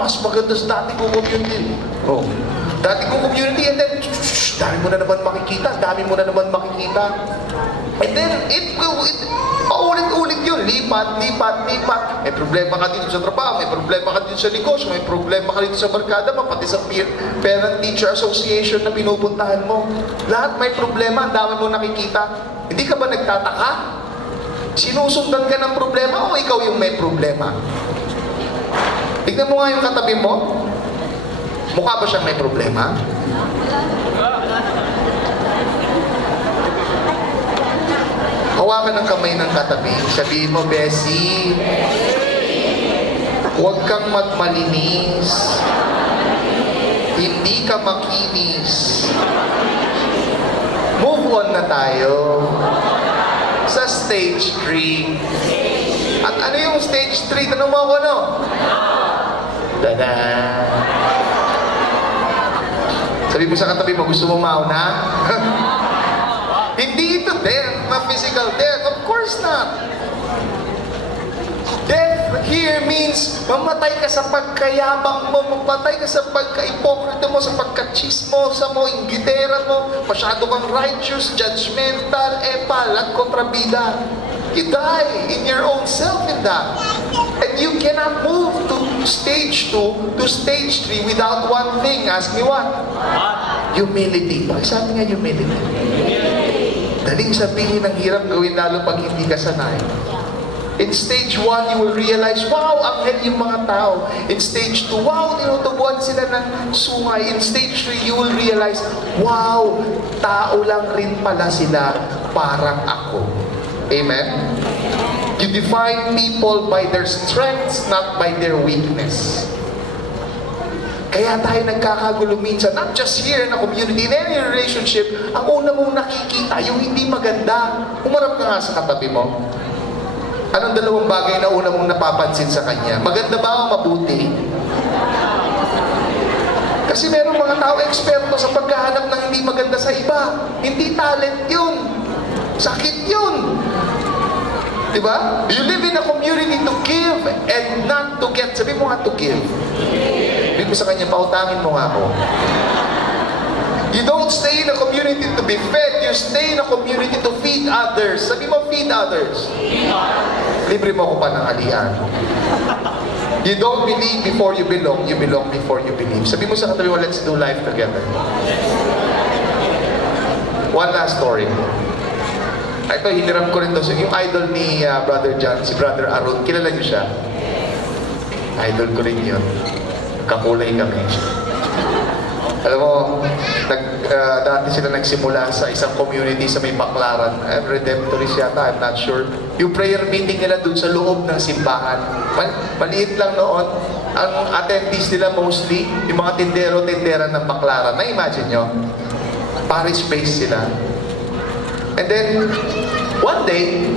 Mas maganda sa dati kong community. Oh. Dati kong community, and then, dami mo na naman makikita, And then, paulit-ulit yun. Lipat. May problema ka dito sa trabaho, may problema ka dito sa negosyo, may problema ka dito sa barkada mo, pati sa parent-teacher association na pinupuntahan mo. Lahat may problema, ang dami mo nakikita. Hindi ka ba nagtataka? Sinusundan ka ng problema o ikaw yung may problema? Tignan mo nga yung katabi mo. Mukha ba siyang may problema? Hawakan ng kamay ng katabi. Sabihin mo, Bessie, huwag kang magmalinis. Hindi ka makinis. Move on na tayo sa stage 3. At ano yung stage 3? Tanong mo ako, no? Tada! Sabi mo sa katabi mo, gusto mo mauna? Hindi ito death, physical death. Of course not. Death here means mamatay ka sa pagkayabang mo, mamatay ka sa pagka-ipokrito mo, sa pagka-chismosa mo, inggitera mo, masyado kang righteous, judgmental, palat, kontrabida. You die in your own self in that. And you cannot move to stage 2 to stage 3 without one thing. Ask me what? Humility. Sabi nga humility. Daling sabihin, ang hirap gawin lalo pag hindi ka sanay. In stage 1, you will realize, wow, anghel yung mga tao. In stage 2, wow, tinutubuan sila ng sungay. In stage 3, you will realize, wow, tao lang rin pala sila, parang ako. Amen? You define people by their strengths, not by their weakness. Kaya tayo nagkakagulo minsan, not just here in a community, in any relationship, ang una mong nakikita, yung hindi maganda. Umarap ka nga sa katabi mo. Anong dalawang bagay na una mong napapansin sa kanya? Maganda ba o mabuti? Kasi merong mga tao eksperto sa paghahanap ng hindi maganda sa iba. Hindi talent yun. Sakit yun. Diba? You live in a community to give and not to get. Sabi mo nga to give. Sabi mo sa kanya, pautangin mo nga ako. You don't stay in a community to be fed. You stay in a community to feed others. Sabi mo, feed others. Libre mo ko pa ng alian. You don't believe before you belong. You belong before you believe. Sabi mo sa katabi mo, let's do life together. One last story. Ito, hiniram ko rin doon. Yung idol ni Brother John, si Brother Aaron, kilala niyo siya? Idol ko rin yun. Kakulay kami. Alam mo, dati sila nagsimula sa isang community sa may Baclaran. Redemptorist yata, I'm not sure. Yung prayer meeting nila dun sa loob ng simbahan. Maliit lang noon. Ang attendees nila mostly, yung mga tindero-tindera ng Baclaran. Na-imagine nyo? Parish space sila. And then, one day,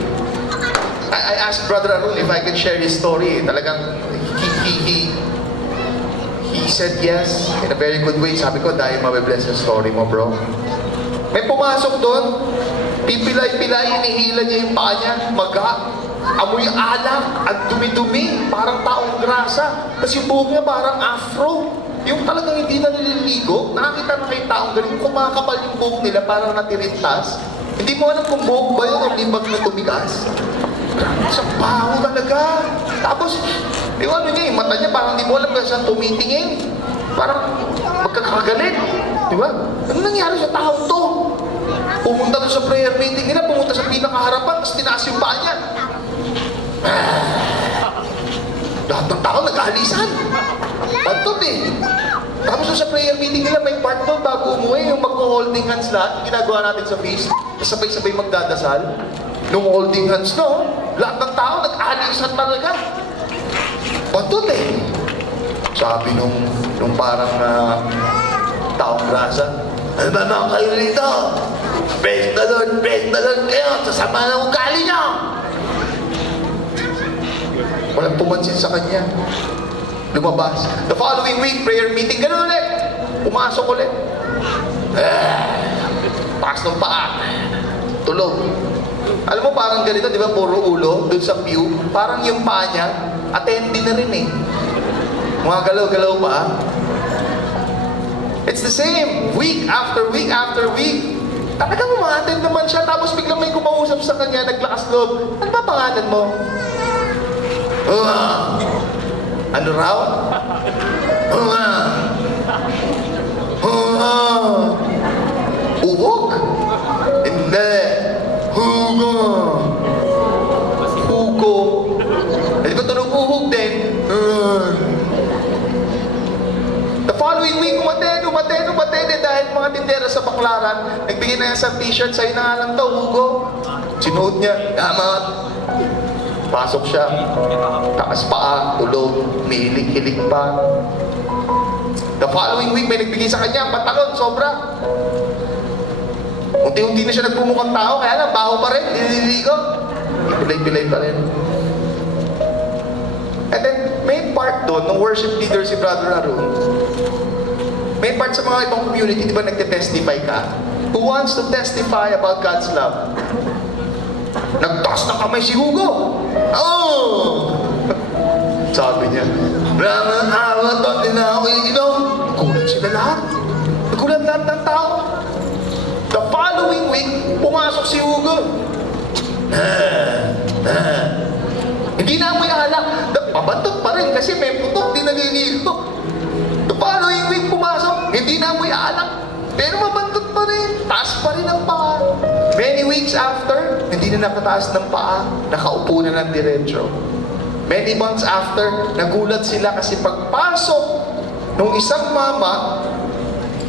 I asked Brother Arun if I can share his story. Talagang, he said yes in a very good way. Sabi ko, dahil mabibless yung story mo, bro. May pumasok doon, pipilay-pilay, inihila niya yung paa niya, maga, amoy alak, at dumi-dumi, parang taong grasa. Tapos yung buhok niya parang afro. Yung talagang hindi na nililigo, nakakita na kayo taong galing, kumakapal yung buhok nila, parang natirintas. Hindi mo alam kung buhok ba yun o libag na tumigas. Sa baho talaga. Tapos, yung ano niya, yung mata niya, parang hindi mo alam kung saan tumitingin. Parang magkakagalit. Di ba? Ano nangyari sa taong to? Pumunta doon sa prayer meeting nila, pumunta sa pinakaharapan, tapos tinaas yung paa niya. Lahat ng tao nag-aalisan. Pantot eh. Tapos doon sa prayer meeting nila, may part doon bago umuwi, yung mag-holding hands lahat, yung ginagawa natin sa feast, sabay-sabay magdadasal. Nung holding hands, no? Lahat ng tao nag-aalisan talaga. Pantot eh. Sabi nung parang taong grasa, ano ba mga kayo rito? Praise the Lord kayo, sasama ng ugali niyo. Walang pumansin sa kanya. Lumabas. The following week, prayer meeting, gano'n ulit. Pumasok ulit. Taas ng paa. Tulog. Alam mo, parang ganito, di ba, puro ulo, dun sa pew. Parang yung paa niya, attendee na rin eh. Mga galaw-galaw pa. It's the same. Week after week after week. Talagang umaattend naman siya, tapos biglang may kumausap sa kanya, naglakas loob. Ano ba pangalan mo? Ano raw? Uhog? Hindi. Hugo. Hugo. Hindi ko tunog uhog din. The following week, umaten dahil mga tindera sa Baclaran, nagbigay na yan sa t-shirt, sa'yo na nga lang daw, Hugo. Sinuot niya, damat. Pasok siya, taas paa, tulog, mihilig-hilig pa. The following week, may nagbigay sa kanya, pantalon, sobra. Unti-unti na siya nagpumukhang tao, kaya lang, baho pa rin, nililigo. Pilay-pilay pa rin. And then, may part doon, ng worship leader si Brother Arun, may part sa mga ibang community, di ba nagte-testify ka? Who wants to testify about God's love? Nagtaas na kamay si Hugo. Oh! Sabi niya, Brahman, awat, doon din ako iinom. Nagulat sila lahat. Nagulat lahat ng tao. The following week, pumasok si Hugo. Hindi na amoy alak. Pabantot pa rin kasi may putok, di naliligo. The following week, pumasok. Hindi na amoy alak. Pero mabantot pa rin. Taas pa rin ang paa. Many weeks after, hindi na nakataas ng paa. Nakaupo na ng diretso. Many months after, nagulat sila kasi pagpasok nung isang mama,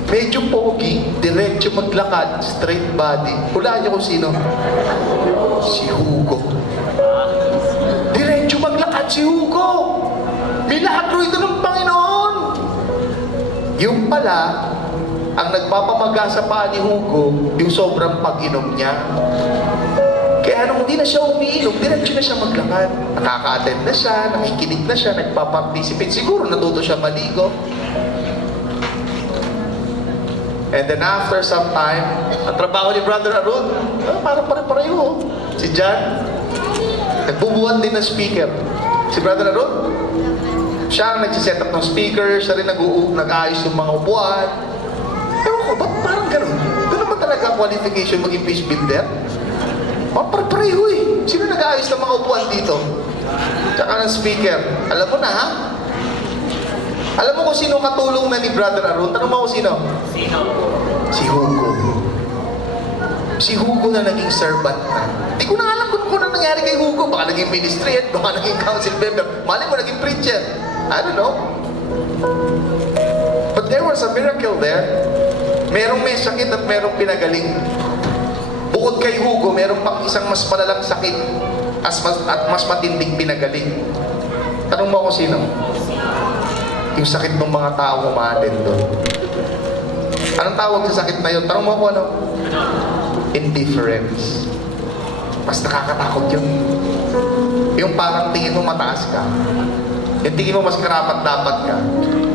medyo pogi, diretso maglakad, straight body. Hulaan niyo kung sino? Si Hugo. Diretso maglakad si Hugo. Milagro ito ng Panginoon. Yung pala, ang nagpapamaga sa paa ni Hugo, yung sobrang pag-inom niya. Kaya nung hindi na siya umiinom, diretso na siya maglakad. Nakaka-attend na siya, nakikinig na siya, nagpa-participate. Siguro natuto siya maligo. And then after some time, ang trabaho ni Brother Arun, parang pare-pareho. Si John, nagbubuhat din ng speaker. Si Brother Arun, siya ang nagsiset up ng speaker, siya rin nag-aayos ng mga upuan. Ewan ko Ba't parang ganun? Ganun ba talaga ang qualification maging peace builder? Pareho eh. Sino nag-aayos ng mga upuan dito? Tsaka ng speaker. Alam mo na ha? Alam mo kung sino katulong na ni Brother Arun? Tanong mo kung sino? Sino? Si Hugo. Si Hugo na naging servant na. Hindi ko na alam kung ano nangyari kay Hugo. Baka naging ministry at baka naging council member. Malay mo naging preacher. I don't know. But there was a miracle there. Merong may sakit at merong pinagaling. Bukod kay Hugo, meron pang isang mas malalang sakit at mas matinding pinagaling. Tanong mo kung sino? Yung sakit ng mga tao umaden doon. Anong tawag sa sakit na yun? Tanong mo kung ano? Indifference. Mas nakakatakot yun. Yung parang tingin mo mataas ka. Yung tingin mo mas karapat-dapat ka.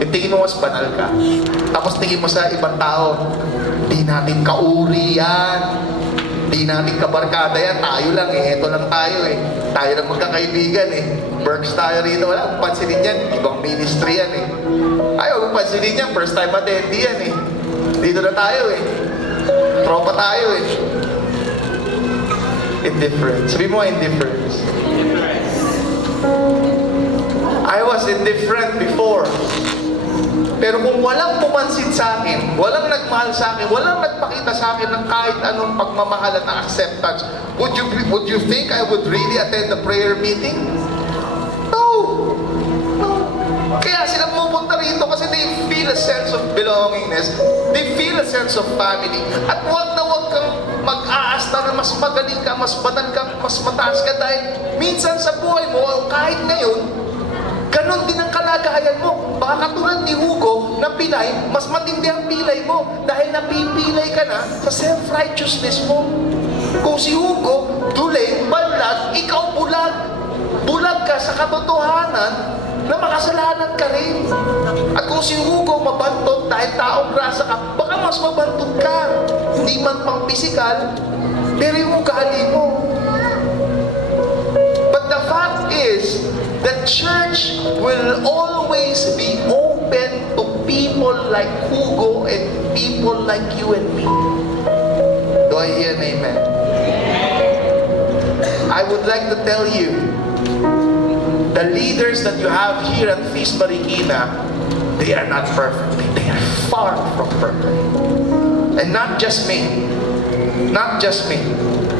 Yung tingin mo mas banal ka. Tapos tingin mo sa ibang tao, di natin kauri yan. Di natin kabarkada yan. Tayo lang eh. Ito lang tayo eh. Tayo lang magkakaibigan eh. Works tayo rito. Wala akong pansinin yan. Ibang ministry yan eh. Ayaw kong pansinin yan. First time attendee yan eh. Dito na tayo eh. Tropa tayo eh. Indifference. Sabi mo indifference. I was indifferent before. Pero kung walang pumansin sa akin, walang nagmahal sa akin, walang nagpakita sa akin ng kahit anong pagmamahal at acceptance, would you think I would really attend the prayer meeting? No. No. Kaya sila pupunta rito kasi they feel a sense of belongingness. They feel a sense of family. At wag kang mag-aasta na mas magaling ka, mas banal ka, mas mataas ka dahil minsan sa buhay mo, kahit ngayon, ganon din ang kalagayan mo. Baka katulad ni Hugo na pilay, mas matindi ang pilay mo dahil napipilay ka na sa self-righteousness mo. Kung si Hugo, dulay, balag, ikaw bulag. Bulag ka sa katotohanan na makasalanan ka rin. At kung si Hugo mabantot dahil taong grasa ka, baka mas mabantot ka. Hindi man pang physical, pero yung ugali mo. But the fact is, the church will always be open to people like Hugo and people like you and me. Do I hear an amen? I would like to tell you, the leaders that you have here at Feast Marikina, they are not perfect. They are far from perfect. And not just me. Not just me.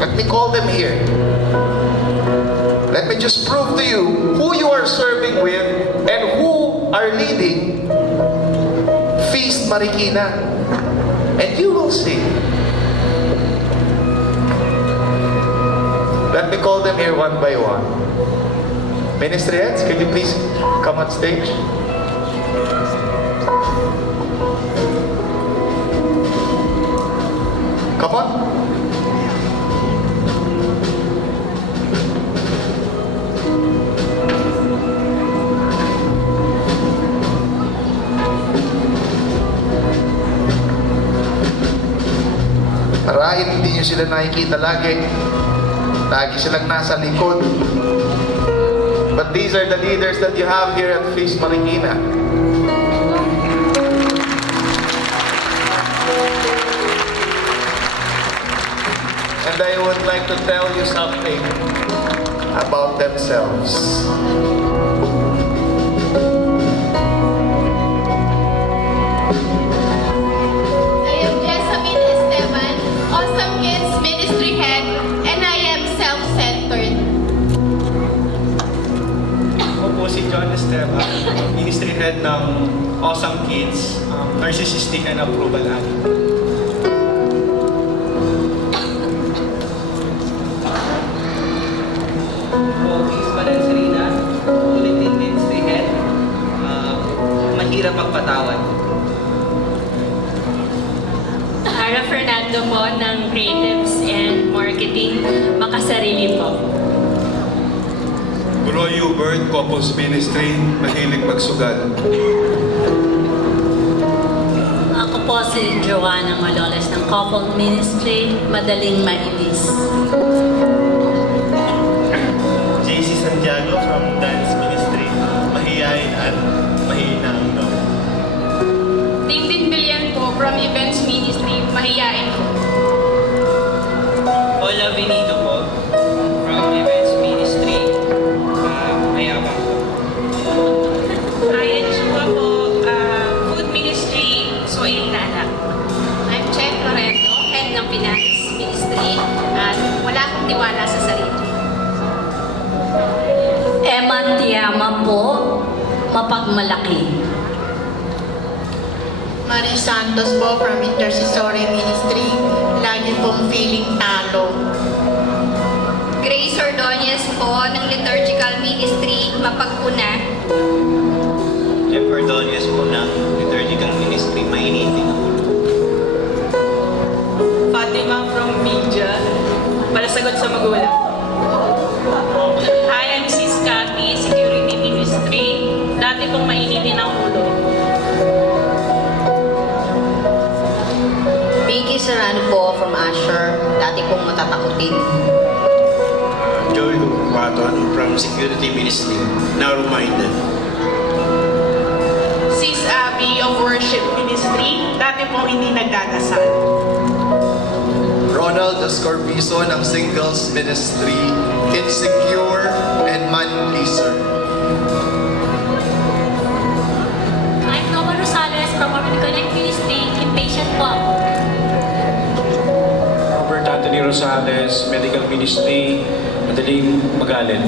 Let me call them here. Let me just prove to you who you are serving with and who are leading Feast Marikina. And you will see. Let me call them here one by one. Ministry heads, can you please come on stage? Come on. Marahil hindi nyo sila nakikita lagi. Lagi silang nasa likod. But these are the leaders that you have here at Feast Marikina. And I would like to tell you something about themselves. Awesome Kids Ministry Head, and I am self-centered. Ako po si John Esteban, Ministry Head ng Awesome Kids, Narcissistic and Approval Addict. Ulitin Ministry Head, mahirap magpatawad. Fernando mo ng Creatives and Marketing, makasarili po. Bro Hubert, Couples Ministry, mahilig magsugal. Ako po si Joanna Maloles ng Couple Ministry, madaling mailis. JC Santiago from Dance Ministry, mahihayin at mahina ang loob. Tingtin Billion po from Events Ministry. sa sarili. Emma Tiama po, mapagmalaki. Marie Santos po from Intercessory Ministry, lagi pong feeling talo. Grace Ordonez po ng Liturgical Ministry, mapagpuna. Jeff Ordonez po ng Liturgical Ministry, mainitin ang ulo. Fatima from Media, palasagot sa magulang. Hi, I'm Sis Cathy, Security Ministry, dati pong mainitin ang ulo. Vicky Serrano po from Asher, dati pong matatakutin. Joy Waton from Security Ministry, now reminded. Sis Abby of Worship Ministry, dati pong hindi nagdadasal. Ronald Escorpizo ng Singles Ministry, insecure and man-pleaser. I'm Nova Rosales from Urban Connect Ministry, impatient po ako. Robert Anthony Rosales, Medical Ministry, madaling magalit.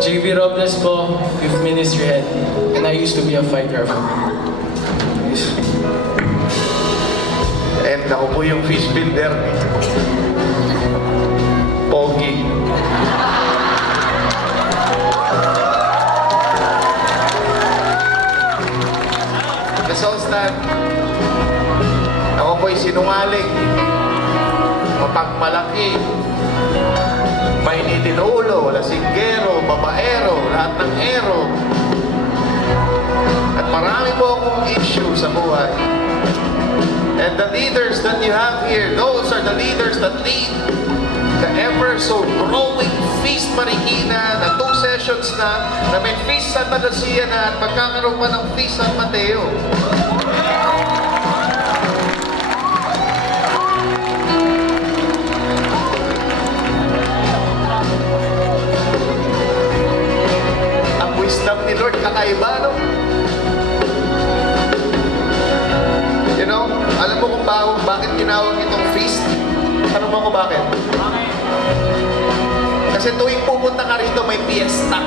JV Robles po, Youth Ministry Head, and I used to be a fighter. And ako po yung fish builder. Pogi. Kasostan. Ako po'y sinungaling. Mapagmalaki. Mainitin ulo, lasinggero, babaero, lahat ng ero. At marami po akong issue sa buhay. And the leaders that you have here, those are the leaders that lead the ever so growing Feast Marikina na 2 sessions na may Feast San Lucia na at magkakaroon pa ng Feast San Mateo. Ang wisdom ni Lord kakaiba, no? You know, alam mo kung bakit tinawag itong feast? Tanong mo ko bakit? Kasi tuwing pupunta ka rito may fiesta.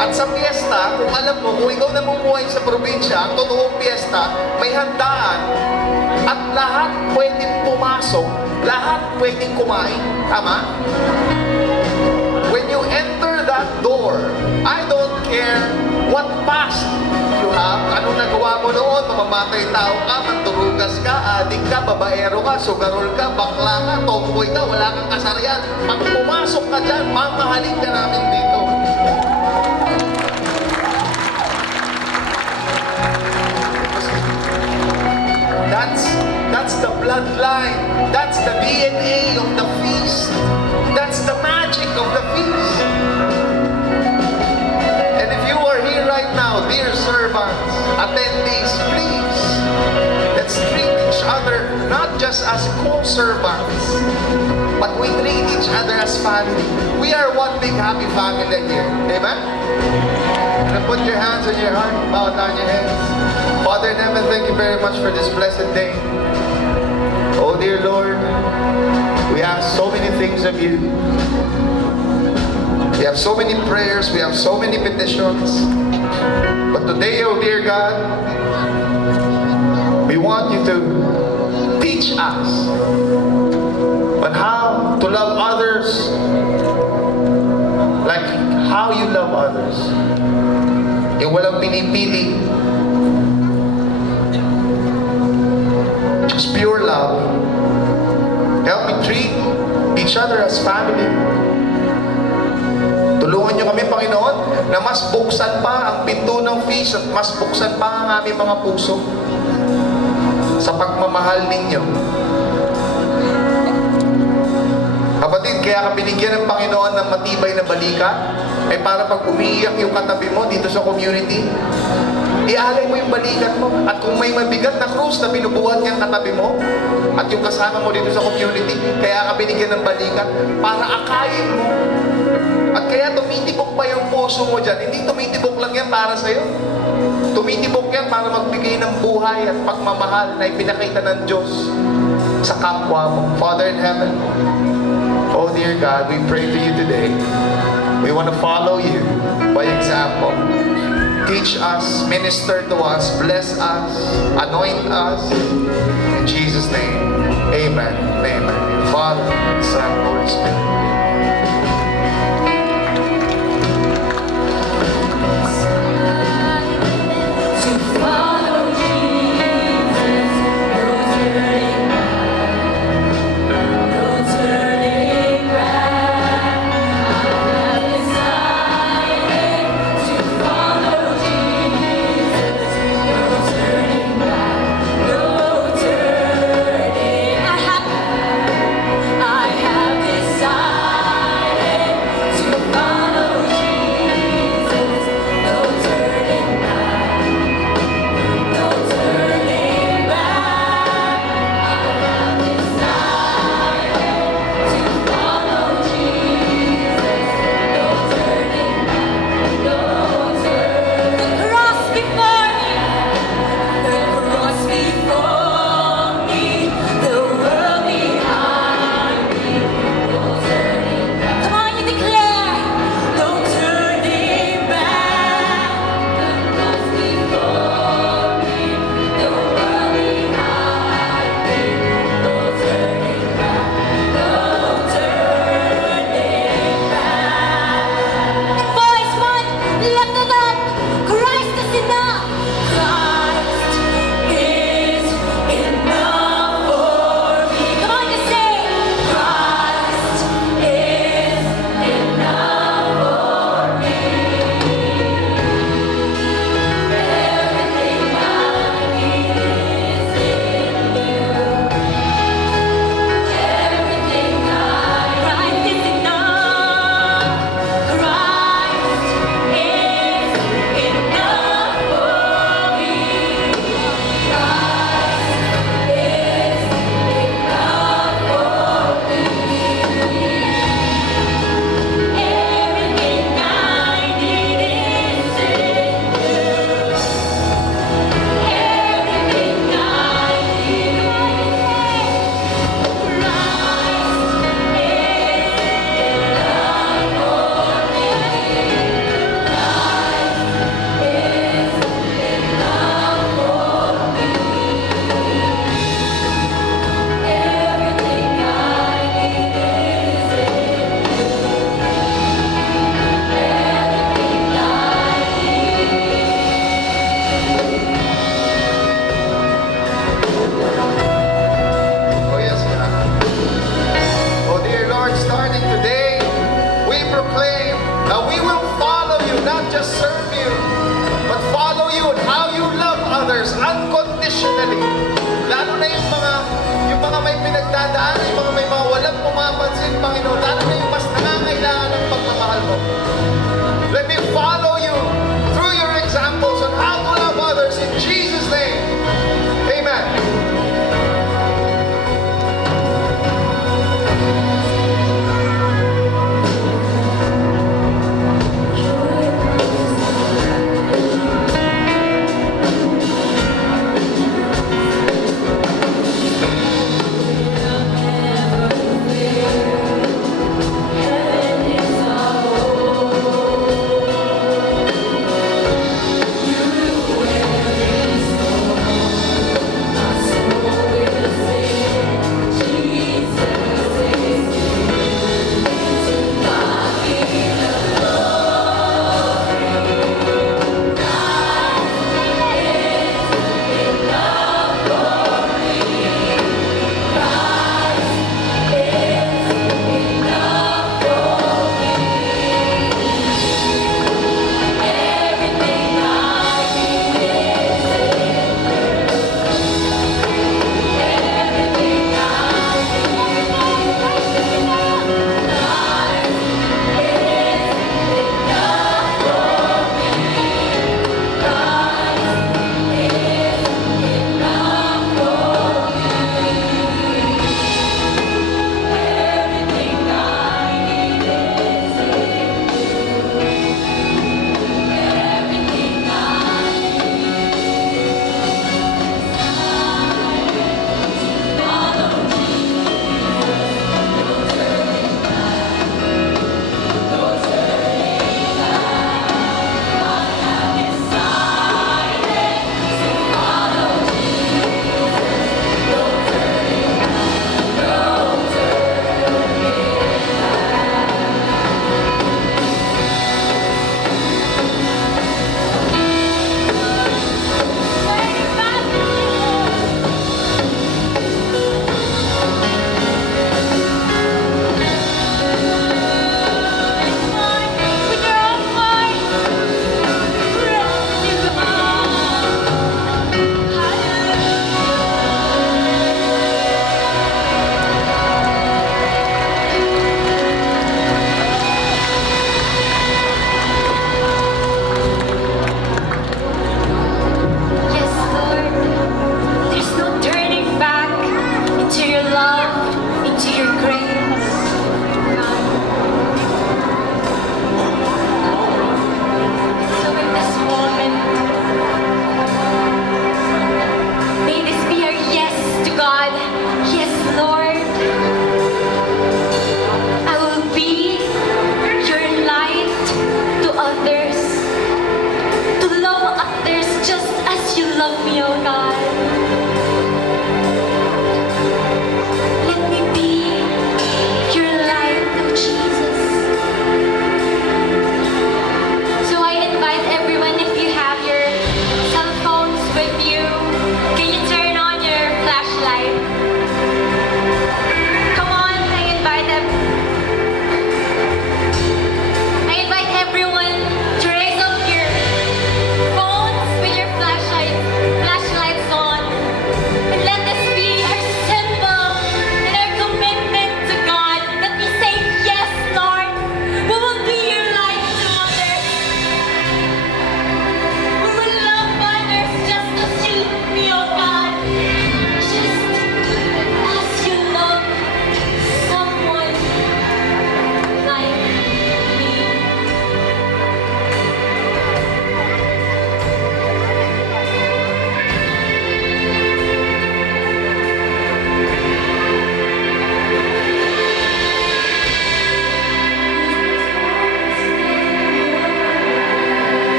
At sa fiesta, kung alam mo, kung ikaw namumuhay sa probinsya, ang totoong fiesta, may handaan at lahat pwedeng pumasok, lahat pwedeng kumain. Tama? When you enter that door, I don't care what past you have, anong nagawa mo noon, mamamatay tao ka, manturugas ka, adik ka, babaero ka, sugarol ka, bakla ka, tomboy ka, wala kang kasarian. Pag pumasok ka dyan, mamahalin ka namin dito. That's the bloodline. That's the DNA of the feast. That's the magic of the feast. And if you are here right now, dear servants, attendees, please, let's treat each other not just as co-servants, but we treat each other as family. We are one big happy family here. Amen? Now put your hands on your heart, bow down your heads. Father in heaven, thank you very much for this blessed day. Oh dear Lord, we ask so many things of you. We have so many prayers, we have so many petitions. But today, oh dear God, we want you to teach us on how to love others like how you love others. Yung walang pinipili. Just pure love. Help me treat each other as family. Tulungan niyo kami, Panginoon, na mas buksan pa ang pinto ng feast at mas buksan pa ang aming mga puso sa pagmamahal ninyo. Kapatid, kaya ka binigyan ng Panginoon ng matibay na balikat ay para pag umiiyak yung katabi mo dito sa community, ialay mo yung balikat mo. At kung may mabigat na krus na binubuhat niyang katabi mo at yung kasama mo dito sa community, kaya ka binigyan ng balikat para akayin mo. At kaya tumitibok pa yung puso mo dyan. Hindi tumitibok lang yan para sa'yo. Tumitibok yan para magbigay ng buhay at pagmamahal na ipinakita ng Diyos sa kapwa mo. Father in heaven, God, we pray to you today. We want to follow you by example. Teach us, minister to us, bless us, anoint us. In Jesus' name, amen. Amen. Father, Son, Holy Spirit. I have decided.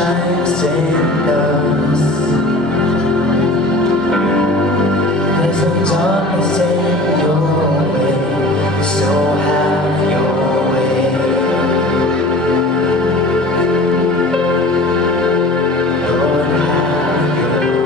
shines in us. There's no darkness in your way, so have your way. Lord, have your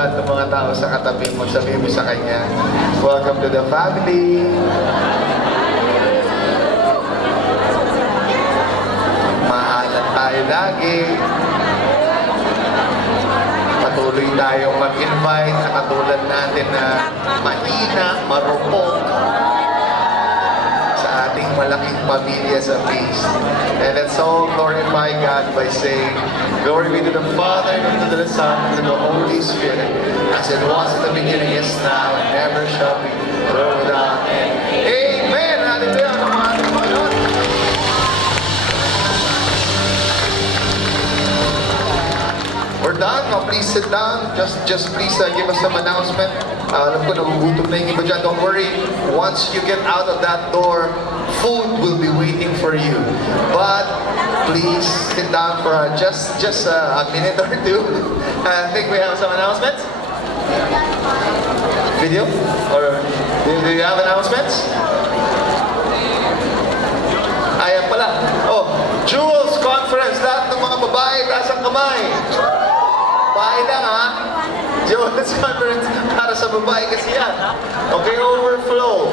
lahat ng mga tao sa katabi mo. Sabihin mo sa kanya, welcome to the family. Mahalan tayo lagi. Patuloy tayong mag-invite sa katulad natin na mahina, marupok sa ating malaking pamilya sa feast. And let's all glorify God by saying, glory be to the Father, and to the Son, and to the Holy Spirit, as it was in the beginning, is now, and never shall be, world without end. Amen! Hallelujah! Ang mga ating Panginoon. We're done. Please sit down. Just please give us some announcement. Alam ko, nagugutom na yung iba dyan. Don't worry. Once you get out of that door, food will be waiting for you. But please sit down for just a minute or two. I think we have some announcements. Video? Or do you have announcements? Ayan pala. Oh, Jules Conference. Lahat ng mga babae, taas ang kamay. Babae lang ha. Jules Conference para sa babae kasi yan. Okay, overflow.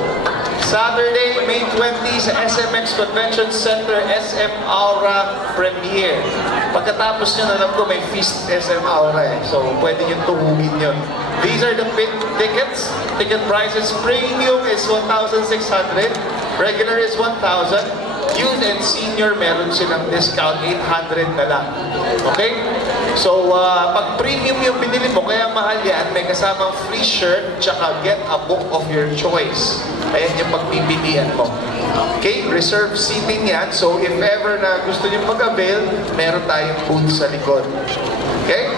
Saturday, May 20 sa SMX Convention Center, SM Aura Premiere. Pagkatapos nyo, alam ko may feast SM Aura eh. So, pwede nyo tuhugin yun. These are the tickets. Ticket prices. Premium is 1,600. Regular is 1,000. Youth and senior, meron silang discount, 800 na lang. Okay? So, pag premium yung binili mo, kaya mahal yan, may kasamang free shirt, tsaka get a book of your choice. Ayan yung pagpipilian mo. Okay? Reserve seating yan. So, if ever na gusto nyo mag-avail, meron tayong booth sa likod. Okay?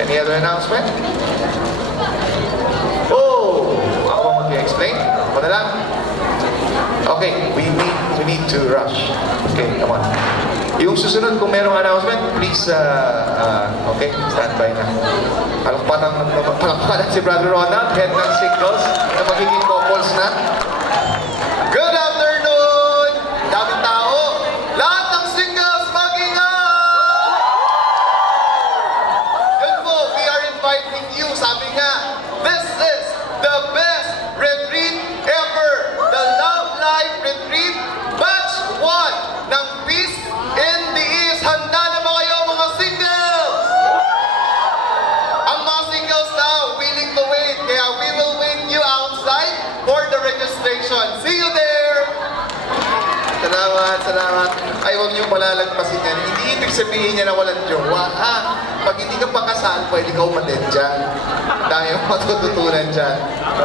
Any other announcement? Oh! Ako ba mag-explain? Ako na lang. Okay, we need to rush. Okay, come on. Yung susunod, kung merong announcement, please, okay, stand by na. Palakpanan si Brother Ronald, head ng singles, na magiging couples na. Good afternoon! Daming tao! Lahat ng singles, mag-ingat! Yun po, we are inviting you. Sabi nga, this is the best retreat ever. The Love Life Retreat Batch 1 ng Peace in the East. Handa na ba kayo mga singles? Ang mga singles na willing to wait. Kaya we will wait you outside for the registration. See you there! Salamat, salamat. Ay, huwag niyong palalagpasin yan. Hindi ibig sabihin niya na walang jowa. Ha? Pag hindi ka pakasal, pwede ka umatid dyan. Dahil matututunan dyan.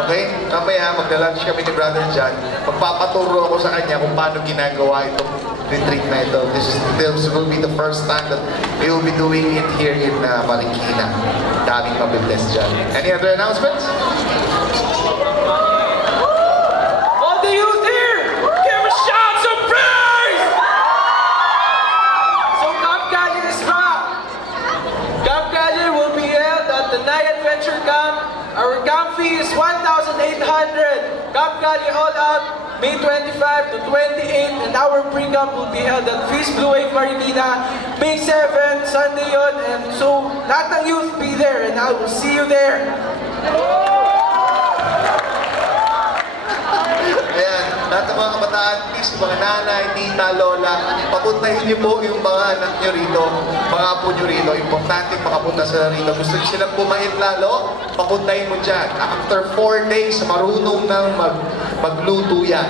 Okay? Mamaya, magla-lunch kami ni Brother John. Magpapaturo ako sa kanya kung paano ginagawa itong retreat na ito. This will be the first time that we will be doing it here in Marikina. Daming mabibless dyan. Any other announcements? All the youth here, give a shout some praise! So Camp Cali is back. Camp Cali will be held at the Night Adventure Camp. Our camp fee is 1,800. Camp Cali All Out, May 25 to 28, and our pre-camp will be held at Feast Blue Wave Marikina, May 7, Sunday yun. And so, lahat ng youth be there, and I will see you there. Ayan, lahat ng mga kabataan, please, mga nanay, tita, lola, papuntahin niyo po yung mga anak niyo rito, mga apo niyo rito. Importante makapunta sila rito. Gusto niyo silang bumait lalo, papuntahin mo dyan. After 4 days, marunong nang magluto yan.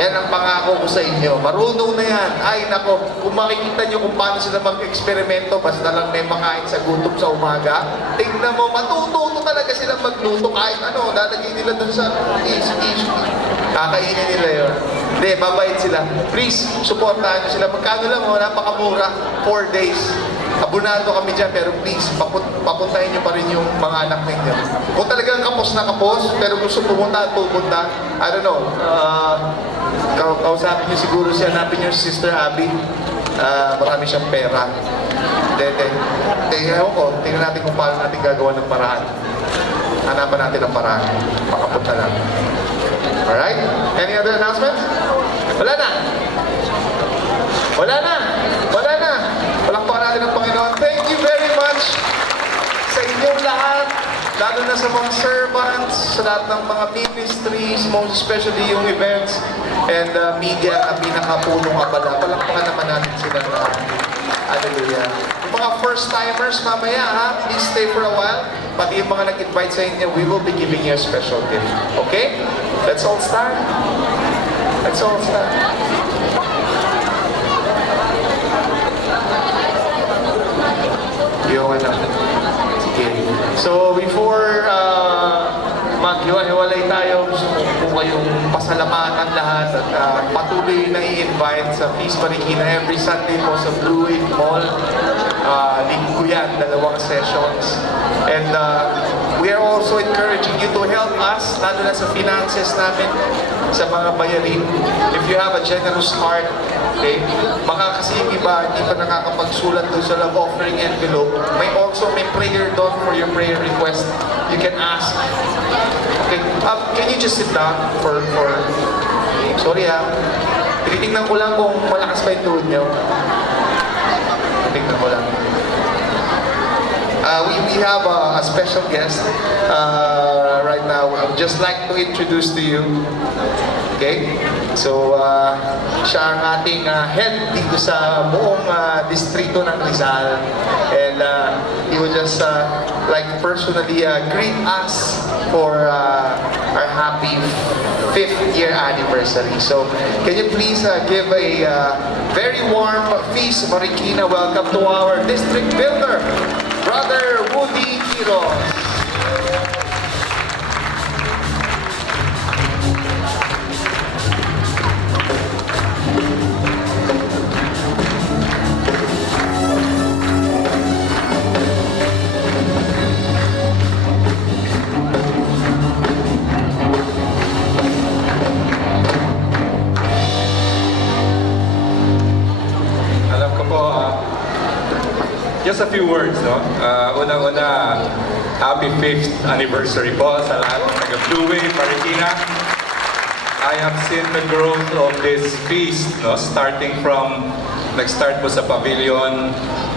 Yan ang pangako ko sa inyo. Marunong na yan. Ay, nako, kung makikita nyo kung paano sila mag-eksperimento, basta lang may makain sa gutom sa umaga, tingnan mo, matututo talaga silang magluto kahit ano, lalagay nila dun sa kakainin nila yun. Hindi, babait sila. Please, supportahan nyo sila. Magkano lang, napakamura, 4 days. Abunado kami dyan, pero please, papuntahin nyo pa rin yung mga anak ninyo. Kung talagang kapos na kapos, pero gusto pumunta at pupunta, I don't know, kausapin nyo siguro siya, hanapin nyo si Sister Abby. Marami siyang pera. Ewan ko, tingnan natin kung paano natin gagawa ng paraan. Hanapan natin ang paraan. Makapunta lang. Alright? Any other announcements? Wala na! Wala na! Wala na! Palakpakan natin ang Panginoon. Thank you very much sa inyong lahat. lahat, lalo na sa mga servants, sa lahat ng mga ministries, most especially yung events and media na pinakapunong abala. Palakpakan naman natin sila lahat. Hallelujah. Yung mga first-timers, mamaya ha, please stay for a while. Pati yung mga nag-invite sa inyo, we will be giving you a special gift. Okay? Let's all stand. Let's all stand. Yung ano. Sige. So, before maghiwa-hiwalay tayo, gusto ko po kayong pasalamatan lahat at patuloy na i-invite sa Feast Marikina every Sunday po sa Blue Wave Mall. Linggo yan, 2 sessions. And we are also encouraging you to help us, lalo na sa finances namin, sa mga bayarin. If you have a generous heart, okay, baka kasi yung iba, hindi pa nakakapagsulat doon sa love offering envelope. May prayer doon for your prayer request. You can ask. Okay, can you just sit down for sorry tinitingnan ko lang kung malakas pa yung tuhod nyo. Tinitingnan ko lang. We have a special guest right now. I would just like to introduce to you. Okay? So, siya ang ating head dito sa buong distrito ng Rizal. And he would just like personally greet us for our happy 5th year anniversary. So, can you please give a very warm Feast Marikina welcome to our district builder, Brother Woody Quiroz. Just a few words, no? Una-una, happy 5th anniversary po sa lahat ng taga-Blue Wave, Marikina. I have seen the growth of this feast, no? Starting from, nag-start po sa pavilion,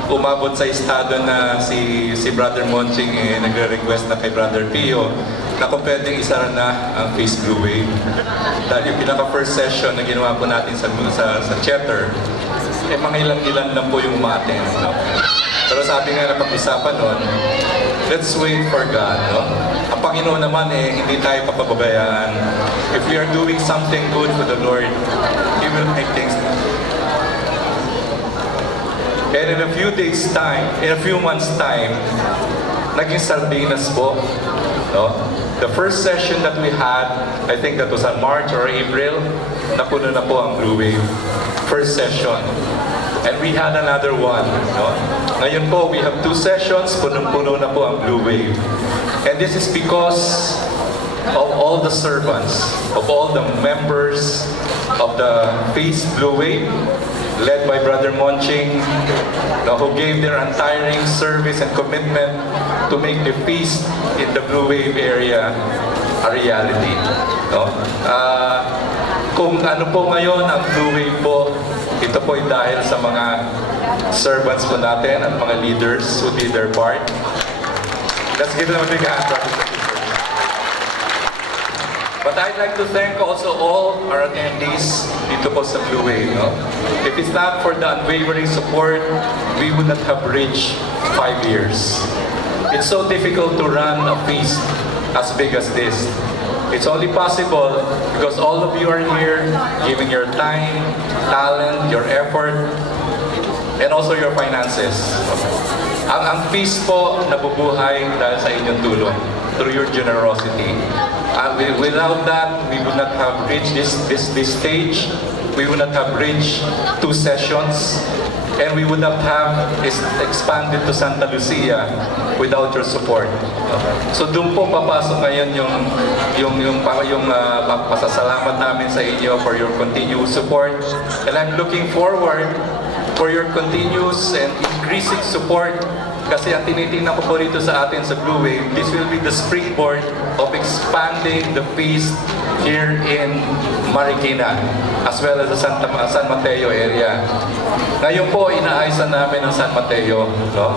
umabot sa estado na si Brother Monching nagre-request na kay Brother Pio na kung pwedeng isara na ang Feast Blue Wave. Dahil yung pinaka-first session na ginawa po natin sa chapter, mga ilan lang po yung umaten, no? Pero sabi nga na pag-usapan nun, let's wait for God, no? Ang Panginoon naman hindi tayo papababayaan. If we are doing something good for the Lord, He will make things. And in a few days time, in a few months time, naging sardinas po, no? The first session that we had, I think that was on March or April, napuno na po ang Blue Wave. First session. And we had another one. No? Ngayon po, we have 2 sessions, punong-puno na po ang Blue Wave. And this is because of all the servants, of all the members of the Feast Blue Wave, led by Brother Monching, who gave their untiring service and commitment to make the feast in the Blue Wave area a reality. No? Kung ano po ngayon ang Blue Wave po, ito po ay dahil sa mga servants po natin at mga leaders who did their part. Let's give them a big hand. But I'd like to thank also all our attendees dito po sa Blue Wave. No? If it's not for the unwavering support, we would not have reached 5 years. It's so difficult to run a feast as big as this. It's only possible because all of you are here giving your time, talent, your effort, and also your finances. Ang feast po nabubuhay dahil sa inyong tulong, through your generosity. Without that, we would not have reached this stage. We would not have reached 2 sessions. And we would not have expanded to Santa Lucia without your support. So doon po papasok ngayon yung pasasalamat namin sa inyo for your continuous support. And I'm looking forward for your continuous and increasing support kasi ang tinitingnan ko po rito sa atin sa Blue Wave, this will be the springboard of expanding the feast here in Marikina as well as the San Mateo area. Ngayon po, inaayos na namin ang San Mateo. No?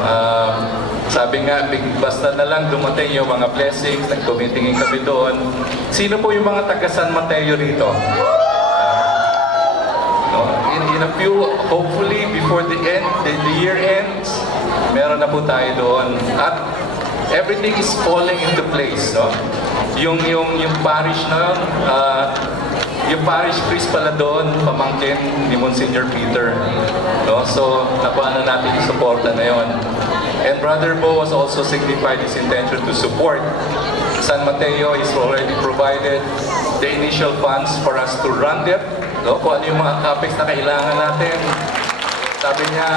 Sabi nga, basta na lang dumating yung mga blessings, nagtumitingin kami doon. Sino po yung mga taga San Mateo rito? No? In a few, hopefully before the year ends, meron na po tayo doon. At everything is falling into place. No? Yung parish na yung parish priest pala doon, pamangkin ni Monsignor Peter. No? So, nakuha na natin yung suporta na yon. And Brother Bo has also signified his intention to support San Mateo. He's already provided the initial funds for us to run it. No? Kung ano yung mga capex na kailangan natin. Sabi niya,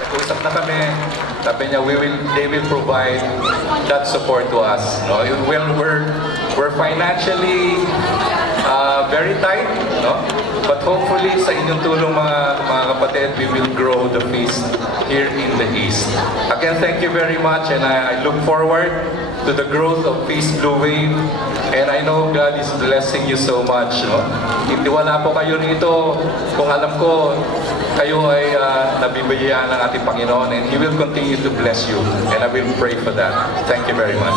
nag-usap na kami. Sabi niya, they will provide that support to us. No? We're financially very tight, no? But hopefully sa inyong tulong mga kapatid, we will grow the feast here in the East. Again, thank you very much, and I look forward to the growth of Feast Blue Wave, and I know God is blessing you so much. No? Hindi wala po kayo rito, kung alam ko, kayo ay nabibigyan ng ating Panginoon, and He will continue to bless you, and I will pray for that. Thank you very much.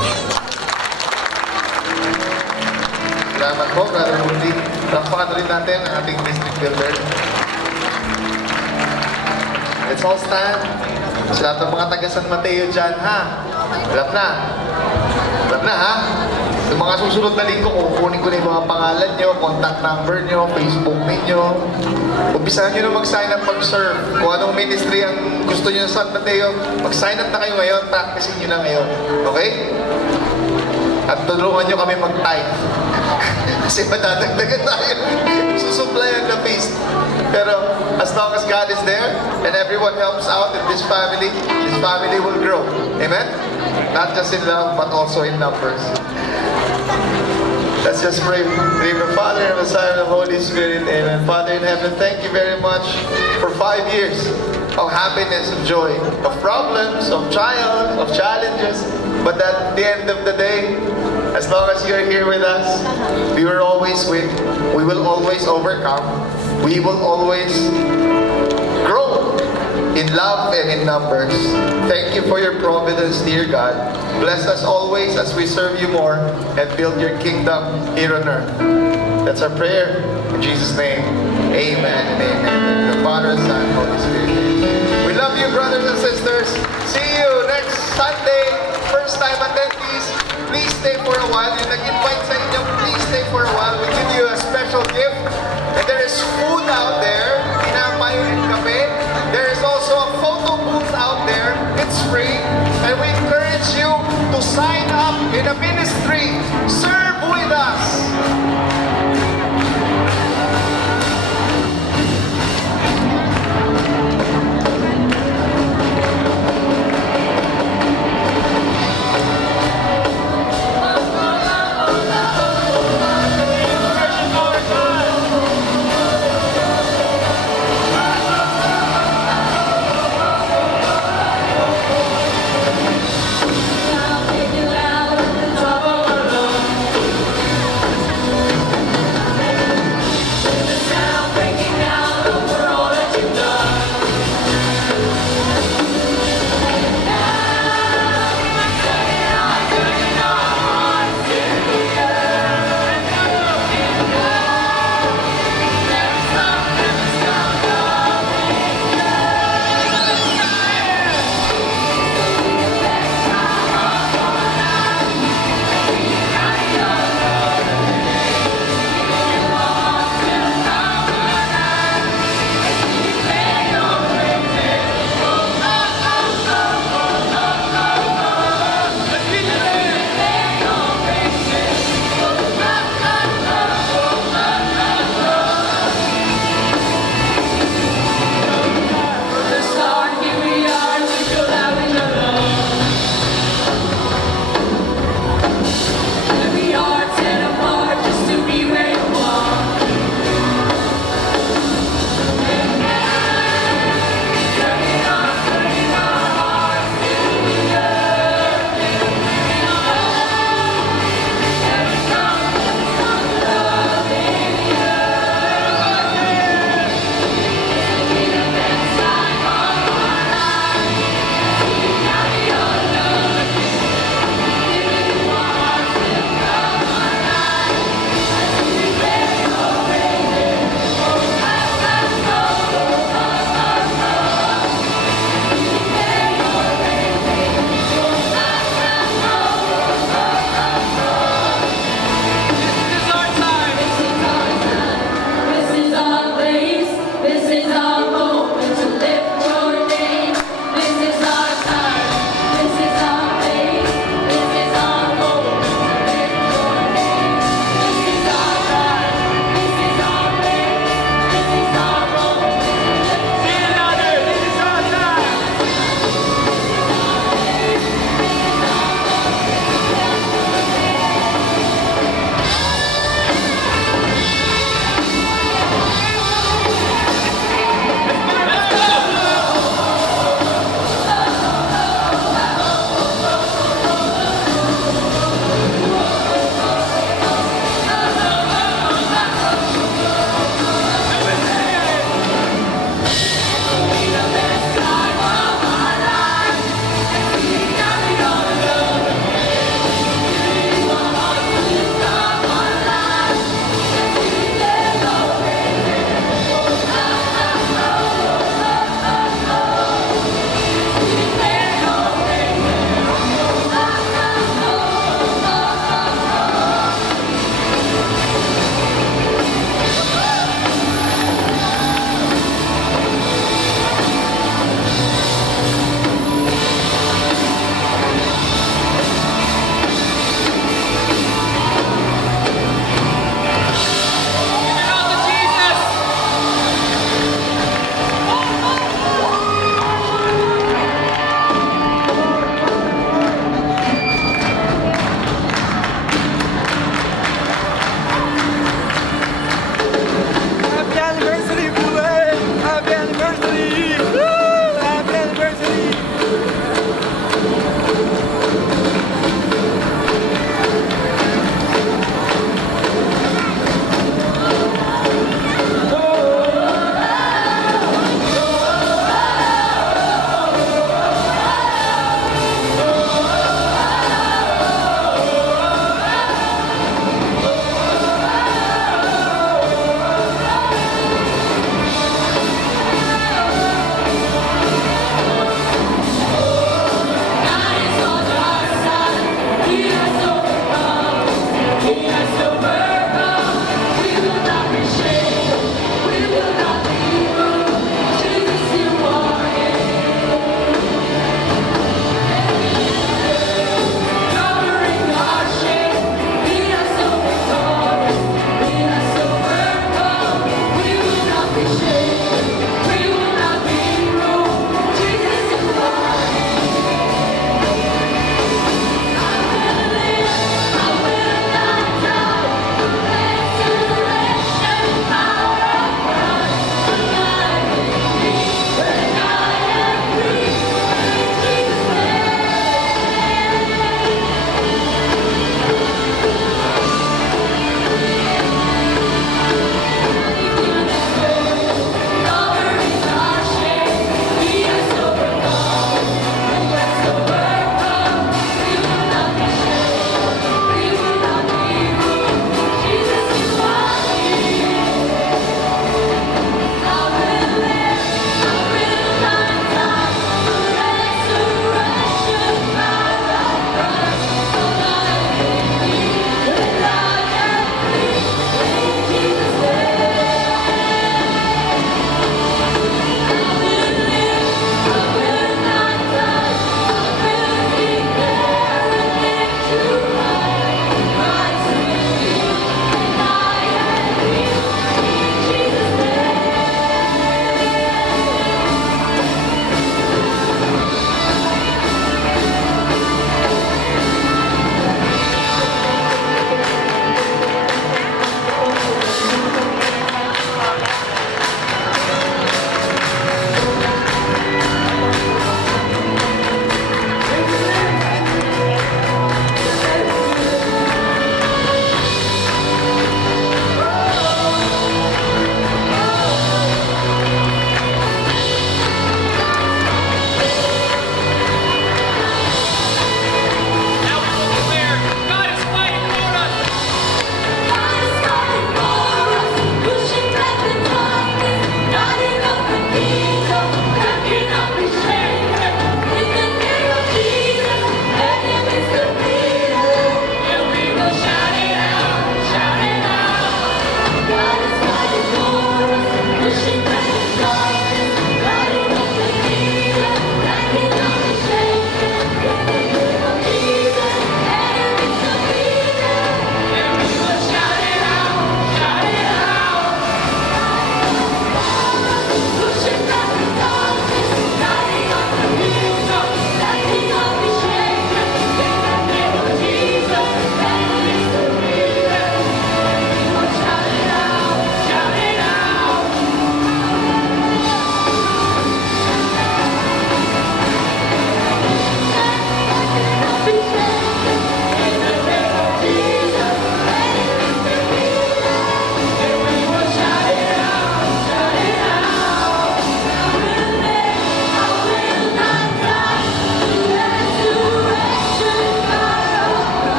Salamat po, Brother Rudy. Rampakan ulit natin ang ating district builder. Let's all stand. Sa lahat ng mga taga San Mateo dyan, ha? Alam na. Alam na, ha? Yung mga susunod na linggo, kukunin ko na yung mga pangalan nyo, contact number nyo, Facebook ninyo. Umpisahan nyo na mag-sign up pag-serve. Kung anong ministry ang gusto nyo sa San Mateo, mag-sign up na kayo ngayon, practicing nyo na ngayon. Okay? At tulungan nyo kami mag-tithe. Kasi madadagdagan tayo. Susuplayan na feast. Pero as long as God is there and everyone helps out in this family will grow. Amen? Not just in love, but also in numbers. Let's just pray. Name of the Father, and the Son, and the Holy Spirit. Amen. Father in heaven, thank you very much for 5 years of happiness, of joy, of problems, of trials, of challenges. But at the end of the day, as long as you're here with us, we will always win. We will always overcome. We will always grow in love and in numbers. Thank you for your providence, dear God. Bless us always as we serve you more and build your kingdom here on earth. That's our prayer. In Jesus' name, amen and amen. The Father, Son, Holy Spirit. We love you, brothers and sisters. See you next Sunday. First time attendees, please stay for a while. Yung nag-invite sa inyo, please stay for a while. We give you a special gift. And there is food out there, tinapay and kape. There is also a photo booth out there. It's free. And we encourage you to sign up in a ministry. Serve with us.